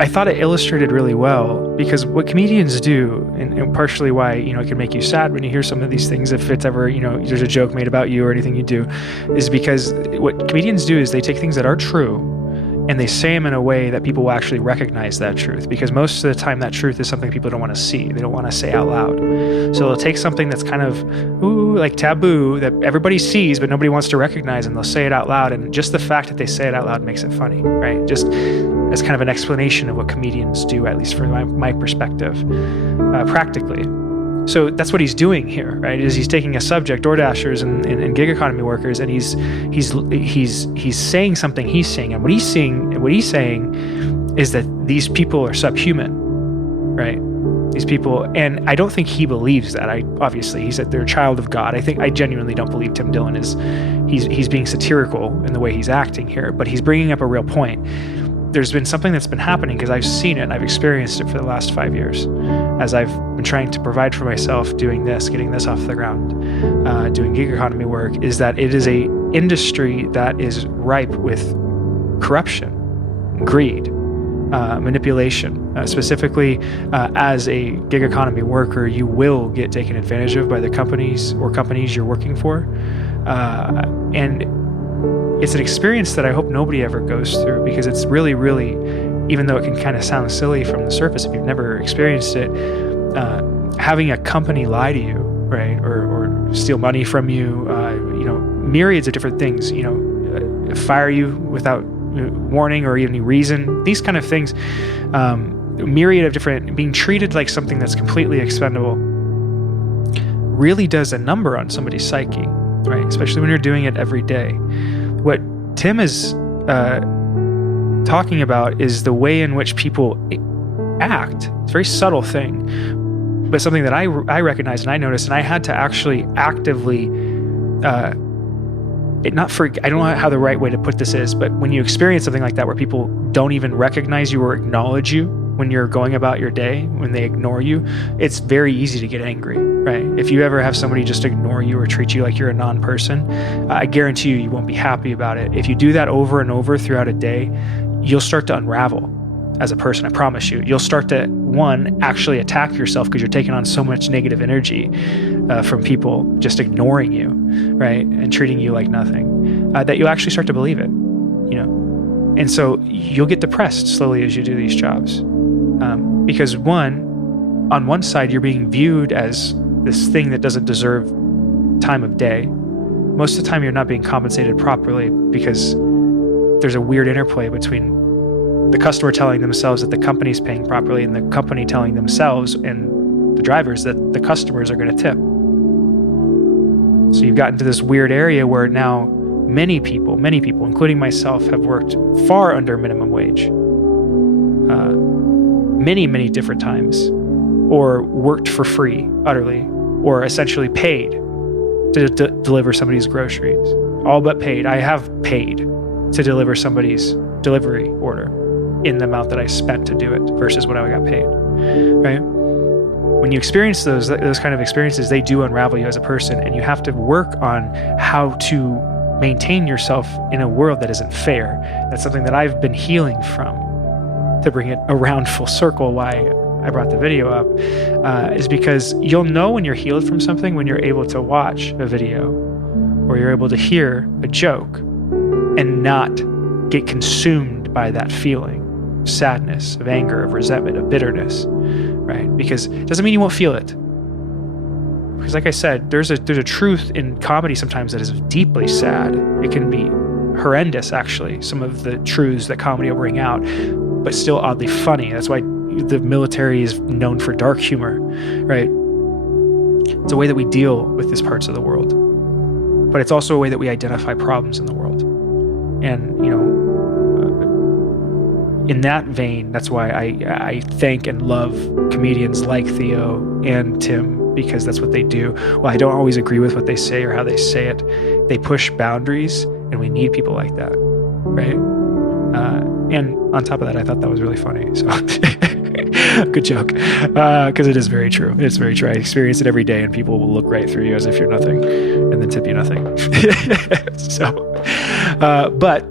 I thought it illustrated really well, because what comedians do, and partially why, it can make you sad when you hear some of these things, if it's ever, there's a joke made about you or anything you do, is because what comedians do is they take things that are true and they say them in a way that people will actually recognize that truth, because most of the time that truth is something people don't want to see. They don't want to say out loud. So they'll take something that's kind of like taboo that everybody sees but nobody wants to recognize, and they'll say it out loud. And just the fact that they say it out loud makes it funny, right? Just as kind of an explanation of what comedians do, at least from my perspective, practically. So that's what he's doing here, right? Is he's taking a subject, DoorDashers and gig economy workers, and he's saying something he's saying, and what he's saying is that these people are subhuman, right? These people, and I don't think he believes that. Obviously, he said they're a child of God. I genuinely don't believe Tim Dillon he's being satirical in the way he's acting here, but he's bringing up a real point. There's been something that's been happening because I've seen it and I've experienced it for the last 5 years as I've been trying to provide for myself, doing this, getting this off the ground, doing gig economy work, is that it is a industry that is ripe with corruption, greed, manipulation. Specifically, as a gig economy worker, you will get taken advantage of by the companies you're working for. And it's an experience that I hope nobody ever goes through, because it's really, really, even though it can kind of sound silly from the surface if you've never experienced it, having a company lie to you, right, or steal money from you, myriads of different things, fire you without warning or any reason, these kind of things, myriad of different, being treated like something that's completely expendable, really does a number on somebody's psyche, right? Especially when you're doing it every day. What Tim is talking about is the way in which people act. It's a very subtle thing, but something that I recognize and I noticed, and I had to actually actively, I don't know how the right way to put this is, but when you experience something like that where people don't even recognize you or acknowledge you when you're going about your day, when they ignore you, it's very easy to get angry, right? If you ever have somebody just ignore you or treat you like you're a non-person, I guarantee you won't be happy about it. If you do that over and over throughout a day, you'll start to unravel as a person, I promise you. You'll start to, one, actually attack yourself because you're taking on so much negative energy from people just ignoring you, right, and treating you like nothing, that you'll actually start to believe it, And so you'll get depressed slowly as you do these jobs. Because on one side, you're being viewed as this thing that doesn't deserve time of day. Most of the time, you're not being compensated properly because there's a weird interplay between the customer telling themselves that the company's paying properly and the company telling themselves and the drivers that the customers are going to tip. So you've gotten to this weird area where now many people, including myself, have worked far under minimum wage. Many different times, or worked for free, utterly, or essentially paid to deliver somebody's groceries. All but paid. I have paid to deliver somebody's delivery order in the amount that I spent to do it versus what I got paid, right? When you experience those kind of experiences, they do unravel you as a person, and you have to work on how to maintain yourself in a world that isn't fair. That's something that I've been healing from. To bring it around full circle, why I brought the video up, is because you'll know when you're healed from something when you're able to watch a video or you're able to hear a joke and not get consumed by that feeling, sadness, of anger, of resentment, of bitterness, right? Because it doesn't mean you won't feel it. Because like I said, there's a truth in comedy sometimes that is deeply sad. It can be horrendous, actually, some of the truths that comedy will bring out, but still oddly funny. That's why the military is known for dark humor, right? It's a way that we deal with these parts of the world, but it's also a way that we identify problems in the world. And, in that vein, that's why I thank and love comedians like Theo and Tim, because that's what they do. While I don't always agree with what they say or how they say it, they push boundaries, and we need people like that, right? And on top of that, I thought that was really funny. So good joke, because it is very true. It's very true. I experience it every day, and people will look right through you as if you're nothing and then tip you nothing. But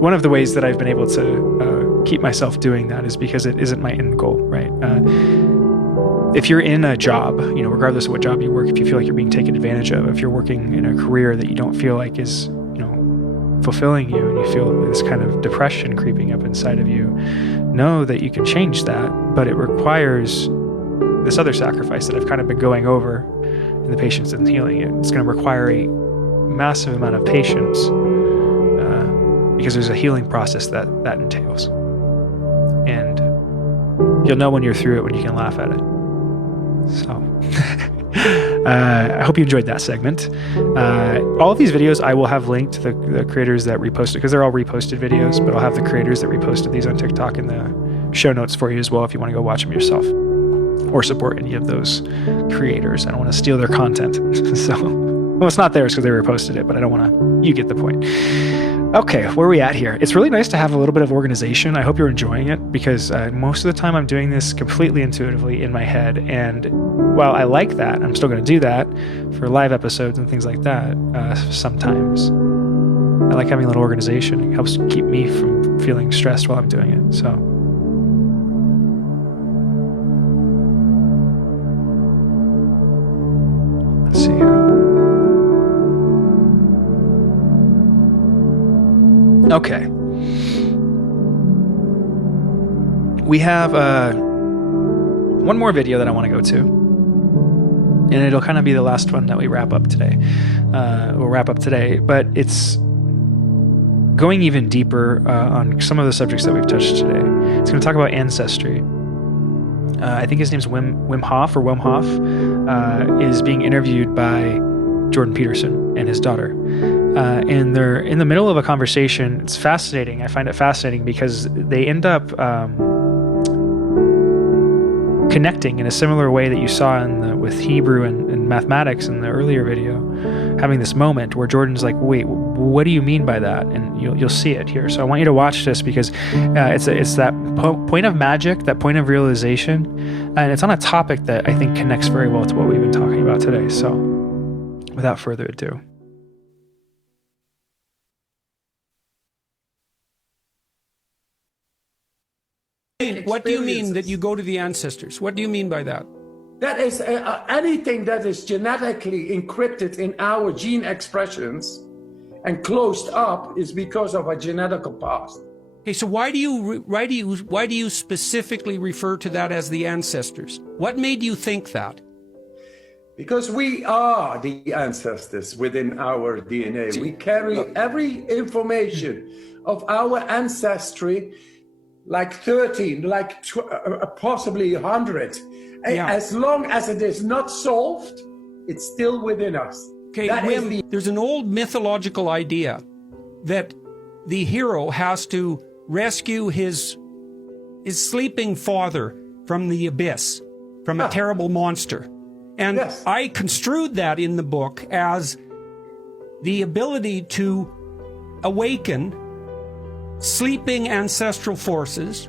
one of the ways that I've been able to keep myself doing that is because it isn't my end goal, right? If you're in a job, regardless of what job you work, if you feel like you're being taken advantage of, if you're working in a career that you don't feel like is, fulfilling you, and you feel this kind of depression creeping up inside of you, know that you can change that, but it requires this other sacrifice that I've kind of been going over in the patience and healing it. It's going to require a massive amount of patience because there's a healing process that entails. And you'll know when you're through it when you can laugh at it. So I hope you enjoyed that segment. All of these videos, I will have linked to the creators that reposted, because they're all reposted videos, but I'll have the creators that reposted these on TikTok in the show notes for you as well if you want to go watch them yourself or support any of those creators. I don't want to steal their content. So, well, it's not theirs because they reposted it, but I don't want to, you get the point. Okay, where are we at here? It's really nice to have a little bit of organization. I hope you're enjoying it, because most of the time I'm doing this completely intuitively in my head. And while I like that, I'm still going to do that for live episodes and things like that sometimes. I like having a little organization. It helps keep me from feeling stressed while I'm doing it. So, let's see here. Okay. We have one more video that I want to go to, and it'll kind of be the last one that we wrap up today. We'll wrap up today, but it's going even deeper on some of the subjects that we've touched today. It's going to talk about ancestry. I think his name's Wim Hof, is being interviewed by Jordan Peterson and his daughter. And they're in the middle of a conversation. It's fascinating. I find it fascinating because they end up connecting in a similar way that you saw with Hebrew and mathematics in the earlier video, having this moment where Jordan's like, wait, what do you mean by that? And you'll see it here. So I want you to watch this because it's that point of magic, that point of realization, and it's on a topic that I think connects very well to what we've been talking about today. So without further ado. What do you mean that you go to the ancestors? What do you mean by that? That is anything that is genetically encrypted in our gene expressions and closed up is because of a genetical past. Okay, so why do you specifically refer to that as the ancestors? What made you think that? Because we are the ancestors within our DNA. We carry every information of our ancestry, like 13, possibly 100. Yeah. As long as it is not solved, it's still within us. Okay, Wim, there's an old mythological idea that the hero has to rescue his sleeping father from the abyss, from a terrible monster. And yes. I construed that in the book as the ability to awaken sleeping ancestral forces,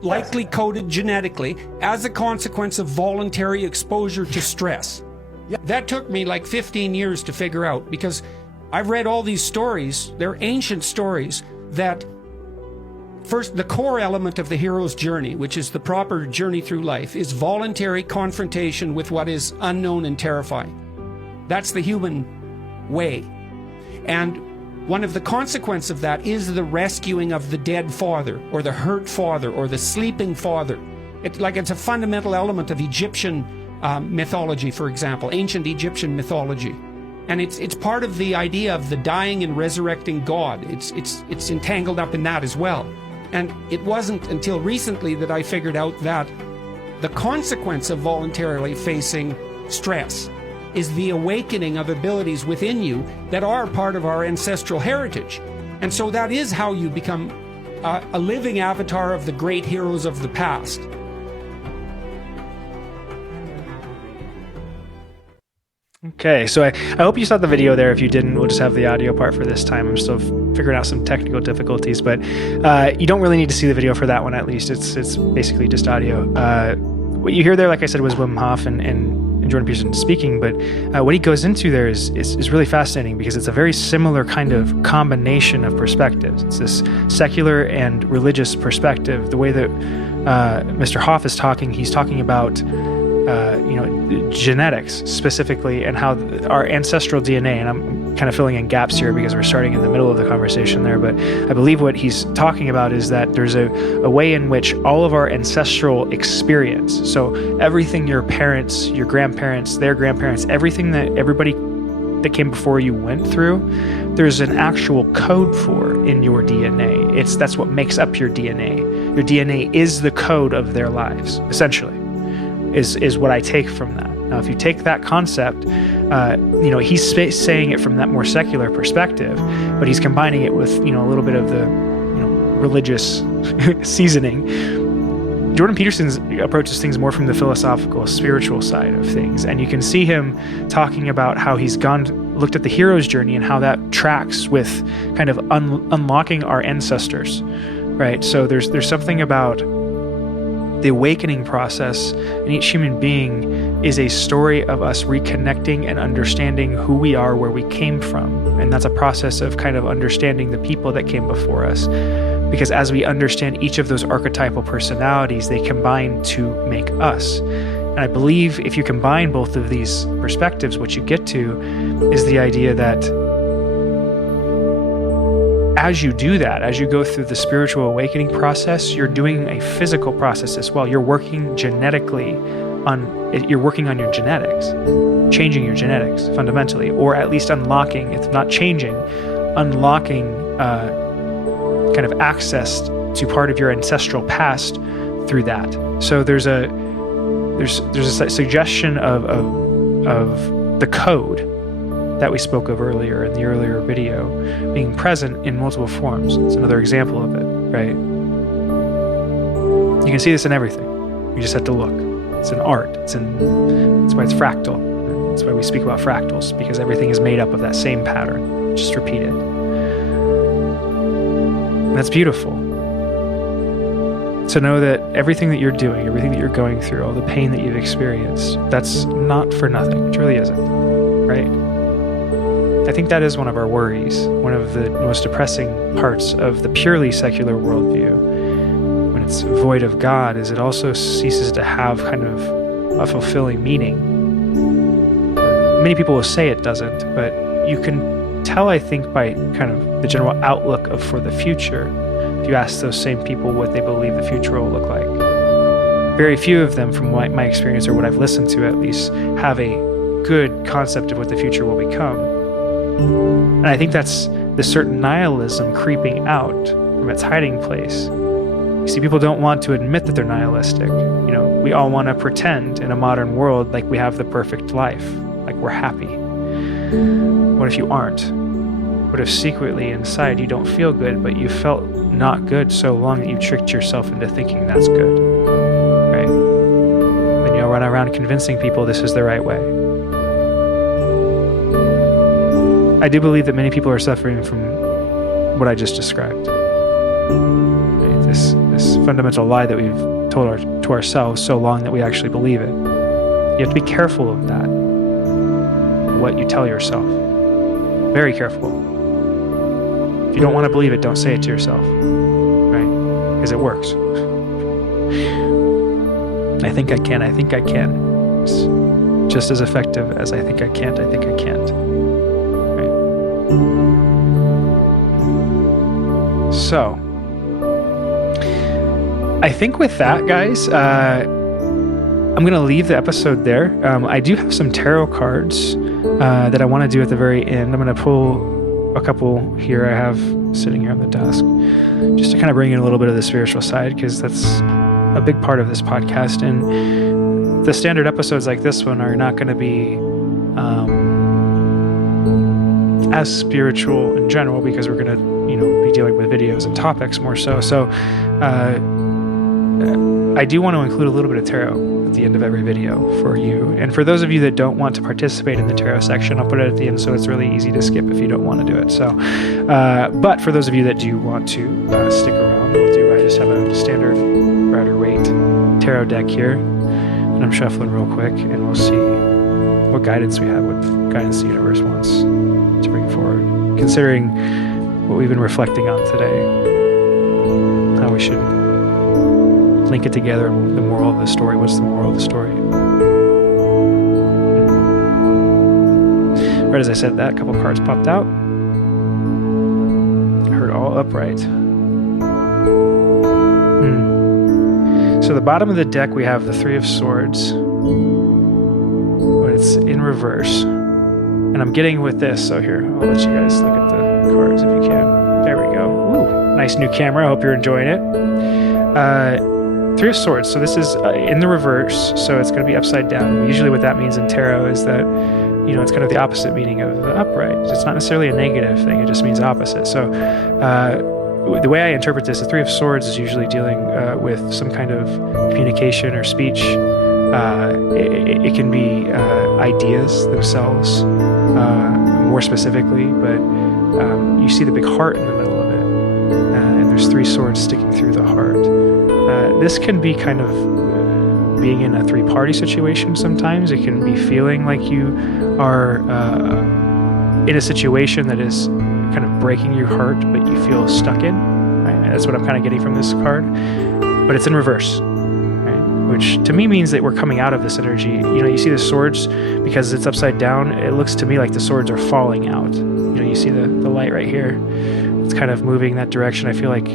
likely coded genetically, as a consequence of voluntary exposure to stress. That took me like 15 years to figure out, because I've read all these stories. They're ancient stories that first, the core element of the hero's journey, which is the proper journey through life, is voluntary confrontation with what is unknown and terrifying. That's the human way. And one of the consequences of that is the rescuing of the dead father, or the hurt father, or the sleeping father. It's a fundamental element of Egyptian mythology, for example, ancient Egyptian mythology. And it's part of the idea of the dying and resurrecting God. It's entangled up in that as well. And it wasn't until recently that I figured out that the consequence of voluntarily facing stress is the awakening of abilities within you that are part of our ancestral heritage. And so that is how you become a living avatar of the great heroes of the past. Okay, so I hope you saw the video there. If you didn't, we'll just have the audio part for this time. I'm still figuring out some technical difficulties, but you don't really need to see the video for that one, at least. It's basically just audio. What you hear there, like I said, was Wim Hof and Jordan Peterson speaking, but what he goes into there is really fascinating, because it's a very similar kind of combination of perspectives. It's this secular and religious perspective. The way that Mr. Hof is talking, he's talking about genetics specifically, and how our ancestral DNA, and I'm kind of filling in gaps here because we're starting in the middle of the conversation there, but I believe what he's talking about is that there's a way in which all of our ancestral experience, so everything your parents, your grandparents, their grandparents, everything that everybody that came before you went through, there's an actual code for in your DNA. That's what makes up your DNA. Your DNA is the code of their lives, essentially. Is what I take from that. Now, if you take that concept, he's saying it from that more secular perspective, but he's combining it with, a little bit of the, religious seasoning. Jordan Peterson approaches things more from the philosophical, spiritual side of things. And you can see him talking about how he's looked at the hero's journey and how that tracks with kind of unlocking our ancestors, right? So there's something about the awakening process in each human being is a story of us reconnecting and understanding who we are, where we came from. And that's a process of kind of understanding the people that came before us. Because as we understand each of those archetypal personalities, they combine to make us. And I believe if you combine both of these perspectives, what you get to is the idea that as you do that, as you go through the spiritual awakening process, you're doing a physical process as well. You're working you're working on your genetics, changing your genetics fundamentally, or at least unlocking, if not changing, unlocking kind of access to part of your ancestral past through that. So there's a suggestion of the code that we spoke of earlier in the earlier video being present in multiple forms. It's another example of it, right? You can see this in everything. You just have to look. It's an art. That's why it's fractal. That's why we speak about fractals, because everything is made up of that same pattern, just repeated. And that's beautiful. To know that everything that you're doing, everything that you're going through, all the pain that you've experienced, that's not for nothing. It really isn't, right? I think that is one of our worries, one of the most depressing parts of the purely secular worldview, when it's void of God, is it also ceases to have kind of a fulfilling meaning. Many people will say it doesn't, but you can tell, I think, by kind of the general outlook for the future. If you ask those same people what they believe the future will look like, very few of them, from my experience or what I've listened to at least, have a good concept of what the future will become. And I think that's the certain nihilism creeping out from its hiding place. You see, people don't want to admit that they're nihilistic. You know, we all want to pretend in a modern world like we have the perfect life, like we're happy. What if you aren't? What if secretly inside you don't feel good, but you felt not good so long that you tricked yourself into thinking that's good, right? Then you'll run around convincing people this is the right way. I do believe that many people are suffering from what I just described. Right? This fundamental lie that we've told to ourselves so long that we actually believe it. You have to be careful of that, what you tell yourself. Very careful. If you don't want to believe it, don't say it to yourself, right? Because it works. I think I can. It's just as effective as I think I can't. Right? So, I think with that, guys, I'm going to leave the episode there. I do have some tarot cards that I want to do at the very end. I'm going to pull a couple here I have sitting here on the desk, just to kind of bring in a little bit of the spiritual side, because that's a big part of this podcast. And the standard episodes like this one are not going to be as spiritual in general, because we're going to, be dealing with videos and topics more so. So I do want to include a little bit of tarot at the end of every video for you. And for those of you that don't want to participate in the tarot section, I'll put it at the end so it's really easy to skip if you don't want to do it. So, but for those of you that do want to stick around, I just have a standard Rider-Waite tarot deck here, and I'm shuffling real quick, and we'll see what guidance we have, what guidance the universe wants to bring forward, considering what we've been reflecting on today, how we should link it together, the moral of the story. What's the moral of the story? Right as I said that, a couple cards popped out. I heard all upright. So the bottom of the deck, we have the Three of Swords, but it's in reverse. And I'm getting with this, so here, I'll let you guys look at the cards if you can. There we go. Ooh, nice new camera. I hope you're enjoying it. Three of Swords. So this is in the reverse, so it's going to be upside down. Usually what that means in tarot is that, it's kind of the opposite meaning of the upright. It's not necessarily a negative thing. It just means opposite. So the way I interpret this, the Three of Swords is usually dealing with some kind of communication or speech. It can be ideas themselves, more specifically, but you see the big heart in the middle of it, and there's three swords sticking through the heart. This can be kind of being in a three-party situation sometimes. It can be feeling like you are in a situation that is kind of breaking your heart, but you feel stuck in. Right? That's what I'm kind of getting from this card. But it's in reverse, right? Which to me means that we're coming out of this energy. You see the swords, because it's upside down, it looks to me like the swords are falling out. You see the light right here. It's kind of moving that direction. I feel like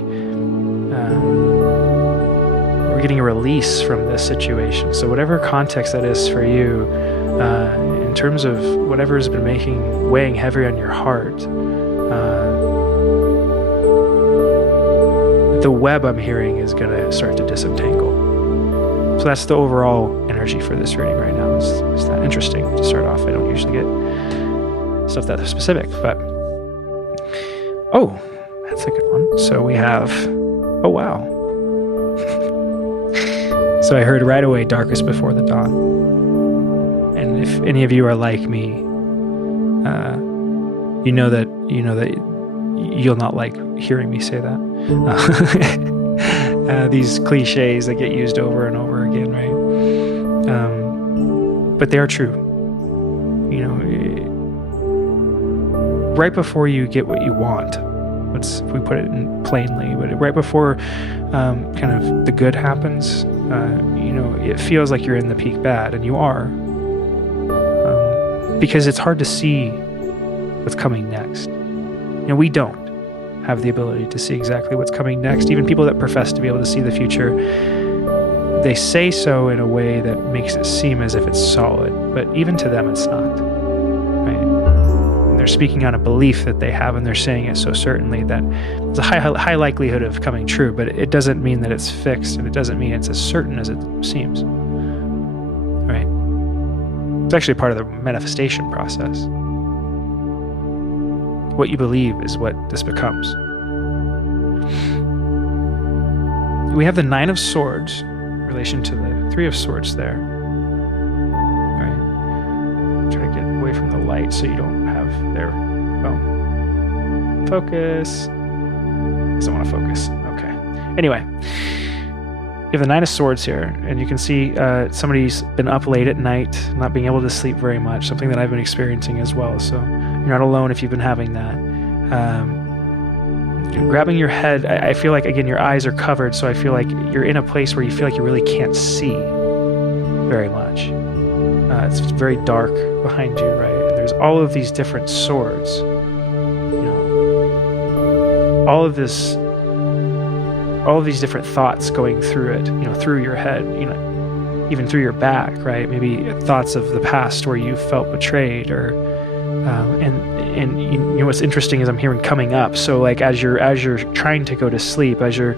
we're getting a release from this situation. So whatever context that is for you, in terms of whatever has been weighing heavy on your heart, the web I'm hearing is going to start to disentangle. So that's the overall energy for this reading right now. It's that interesting to start off. I don't usually get stuff that specific, but that's a good one. So we have, oh wow. So I heard right away, darkest before the dawn. And if any of you are like me, you know that you'll not like hearing me say that. These cliches that get used over and over again, right? But they are true. Right before you get what you want, if we put it in plainly, but right before kind of the good happens, it feels like you're in the peak bad, and you are, because it's hard to see what's coming next. We don't have the ability to see exactly what's coming next. Even people that profess to be able to see the future, they say so in a way that makes it seem as if it's solid, but even to them it's not, right? And they're speaking on a belief that they have, and they're saying it so certainly that there's a high likelihood of coming true, but it doesn't mean that it's fixed, and it doesn't mean it's as certain as it seems, right? It's actually part of the manifestation process. What you believe is what this becomes. We have the Nine of Swords in relation to the Three of Swords there. Right? Try to get away from the light so you don't have there. Focus. Doesn't want to focus. Okay. Anyway, you have the Nine of Swords here, and you can see somebody's been up late at night, not being able to sleep very much, something that I've been experiencing as well. So you're not alone if you've been having that. Grabbing your head, I feel like, again, your eyes are covered, so I feel like you're in a place where you feel like you really can't see very much. It's very dark behind you, right? And there's all of these different swords. All of these different thoughts going through it, through your head, even through your back, right? Maybe thoughts of the past where you felt betrayed, or and what's interesting is I'm hearing coming up. So like as you're trying to go to sleep, as you're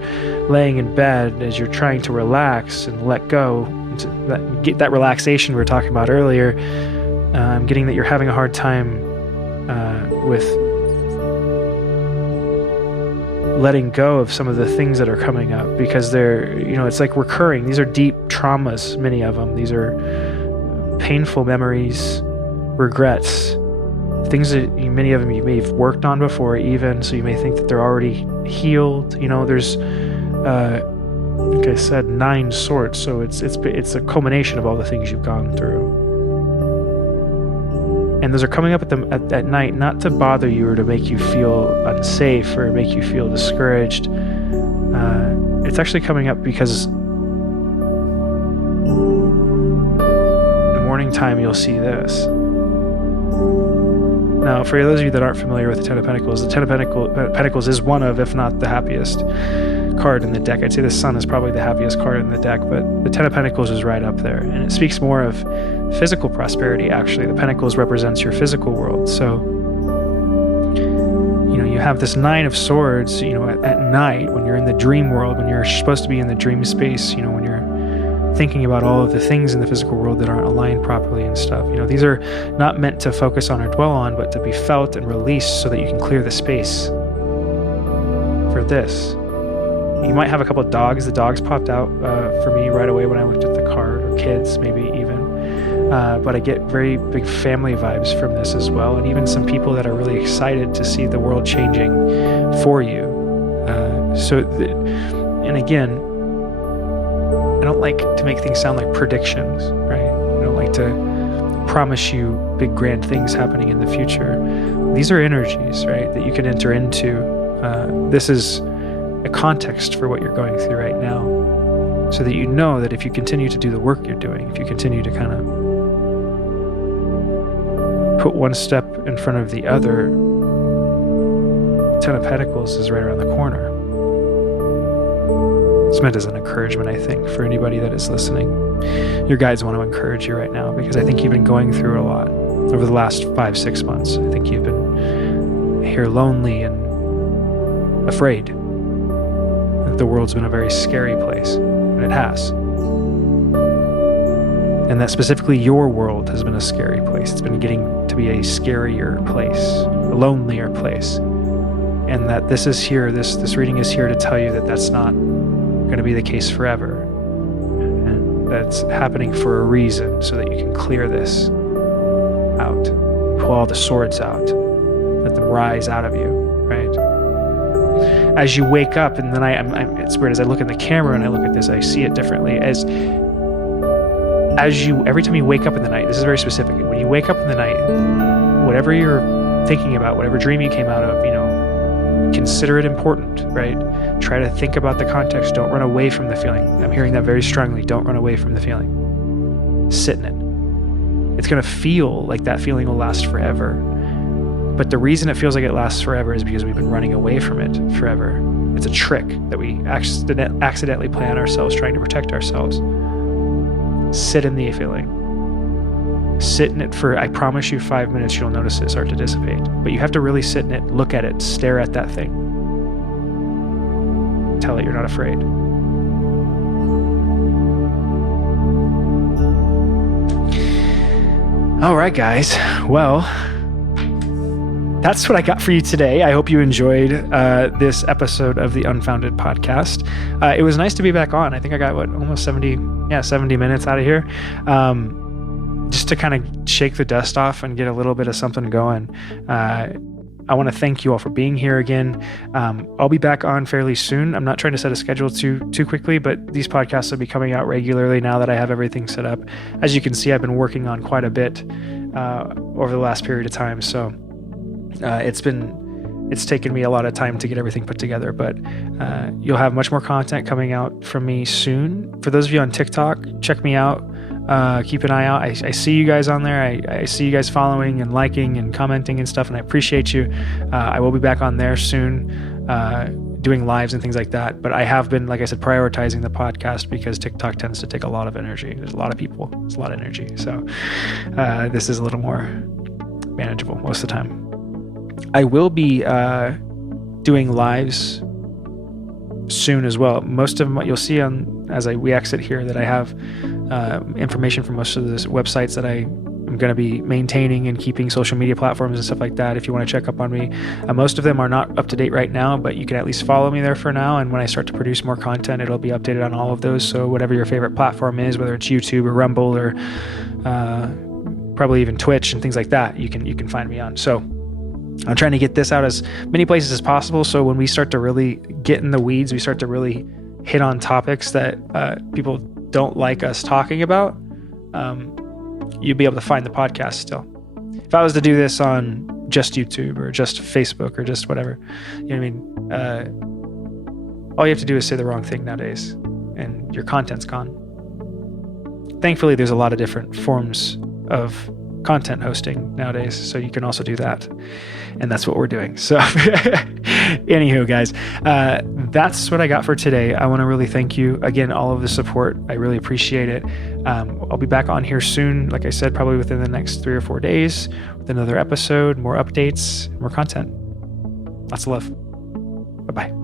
laying in bed, as you're trying to relax and let go, get that relaxation we were talking about earlier, I'm getting that you're having a hard time with letting go of some of the things that are coming up, because they're, it's like recurring. These are deep traumas, many of them. These are painful memories, regrets, things that many of them you may have worked on before even, so you may think that they're already healed. There's, like I said, 9 swords, so it's a culmination of all the things you've gone through. And those are coming up at night, not to bother you or to make you feel unsafe or make you feel discouraged. It's actually coming up because in the morning time you'll see this. Now, for those of you that aren't familiar with the Ten of Pentacles, the Ten of Pentacles is one of, if not the happiest card in the deck. I'd say the Sun is probably the happiest card in the deck, but the Ten of Pentacles is right up there. And it speaks more of physical prosperity, actually. The Pentacles represents your physical world. So, you have this Nine of Swords, at night, when you're in the dream world, when you're supposed to be in the dream space, when you're thinking about all of the things in the physical world that aren't aligned properly and stuff. These are not meant to focus on or dwell on, but to be felt and released so that you can clear the space for of this. You might have a couple of dogs. The dogs popped out for me right away when I looked at the card, or kids maybe even. But I get very big family vibes from this as well, and even some people that are really excited to see the world changing for you. And again, I don't like to make things sound like predictions, right? I don't like to promise you big grand things happening in the future. These are energies, right, that you can enter into. This is a context for what you're going through right now, so that you know that if you continue to do the work you're doing, if you continue to kind of put one step in front of the other, Ten of Pentacles is right around the corner. It's meant as an encouragement, I think, for anybody that is listening. Your guides want to encourage you right now, because I think you've been going through a lot over the last 5-6 months. I think you've been here lonely and afraid. The world's been a very scary place, and it has. And that specifically your world has been a scary place. It's been getting to be a scarier place, a lonelier place. And that this is here, this reading is here to tell you that that's not going to be the case forever. And that's happening for a reason, so that you can clear this out. Pull all the swords out. Let them rise out of you, right? As you wake up, and then it's weird, as I look in the camera and I look at this, I see it differently. Every time you wake up in the night, this is very specific. When you wake up in the night, whatever you're thinking about, whatever dream you came out of, consider it important, right? Try to think about the context. Don't run away from the feeling. I'm hearing that very strongly. Don't run away from the feeling. Sit in it. It's going to feel like that feeling will last forever. But the reason it feels like it lasts forever is because we've been running away from it forever. It's a trick that we accidentally play on ourselves, trying to protect ourselves. Sit in the feeling. Sit in it for, I promise you, 5 minutes, you'll notice it start to dissipate. But you have to really sit in it, look at it, stare at that thing. Tell it you're not afraid. All right, guys. Well, that's what I got for you today. I hope you enjoyed this episode of the Unfounded Podcast. It was nice to be back on. I think I got, almost 70 minutes out of here. Just to kind of shake the dust off and get a little bit of something going. I want to thank you all for being here again. I'll be back on fairly soon. I'm not trying to set a schedule too quickly, but these podcasts will be coming out regularly now that I have everything set up. As you can see, I've been working on quite a bit over the last period of time. So it's taken me a lot of time to get everything put together, but you'll have much more content coming out from me soon. For those of you on TikTok, check me out. Keep an eye out. I see you guys on there. I see you guys following and liking and commenting and stuff, and I appreciate you. I will be back on there soon, doing lives and things like that. But I have been, like I said, prioritizing the podcast because TikTok tends to take a lot of energy. There's a lot of people. It's a lot of energy. So this is a little more manageable most of the time. I will be doing lives soon as well. Most of what you'll see as we exit here, that I have information from most of the websites that I am going to be maintaining and keeping, social media platforms and stuff like that. If you want to check up on me, most of them are not up to date right now, but you can at least follow me there for now. And when I start to produce more content, it'll be updated on all of those. So whatever your favorite platform is, whether it's YouTube or Rumble or probably even Twitch and things like that, you can find me on. So I'm trying to get this out as many places as possible, so when we start to really get in the weeds, we start to really hit on topics that people don't like us talking about, you'll be able to find the podcast still. If I was to do this on just YouTube or just Facebook or just whatever, you know what I mean? All you have to do is say the wrong thing nowadays, and your content's gone. Thankfully, there's a lot of different forms of content hosting nowadays, so you can also do that, and that's what we're doing. So anywho, guys, that's what I got for today. I want to really thank you again, all of the support. I really appreciate it. I'll be back on here soon, like I said, probably within the next 3 or 4 days with another episode, more updates, more content. Lots of love. Bye-bye.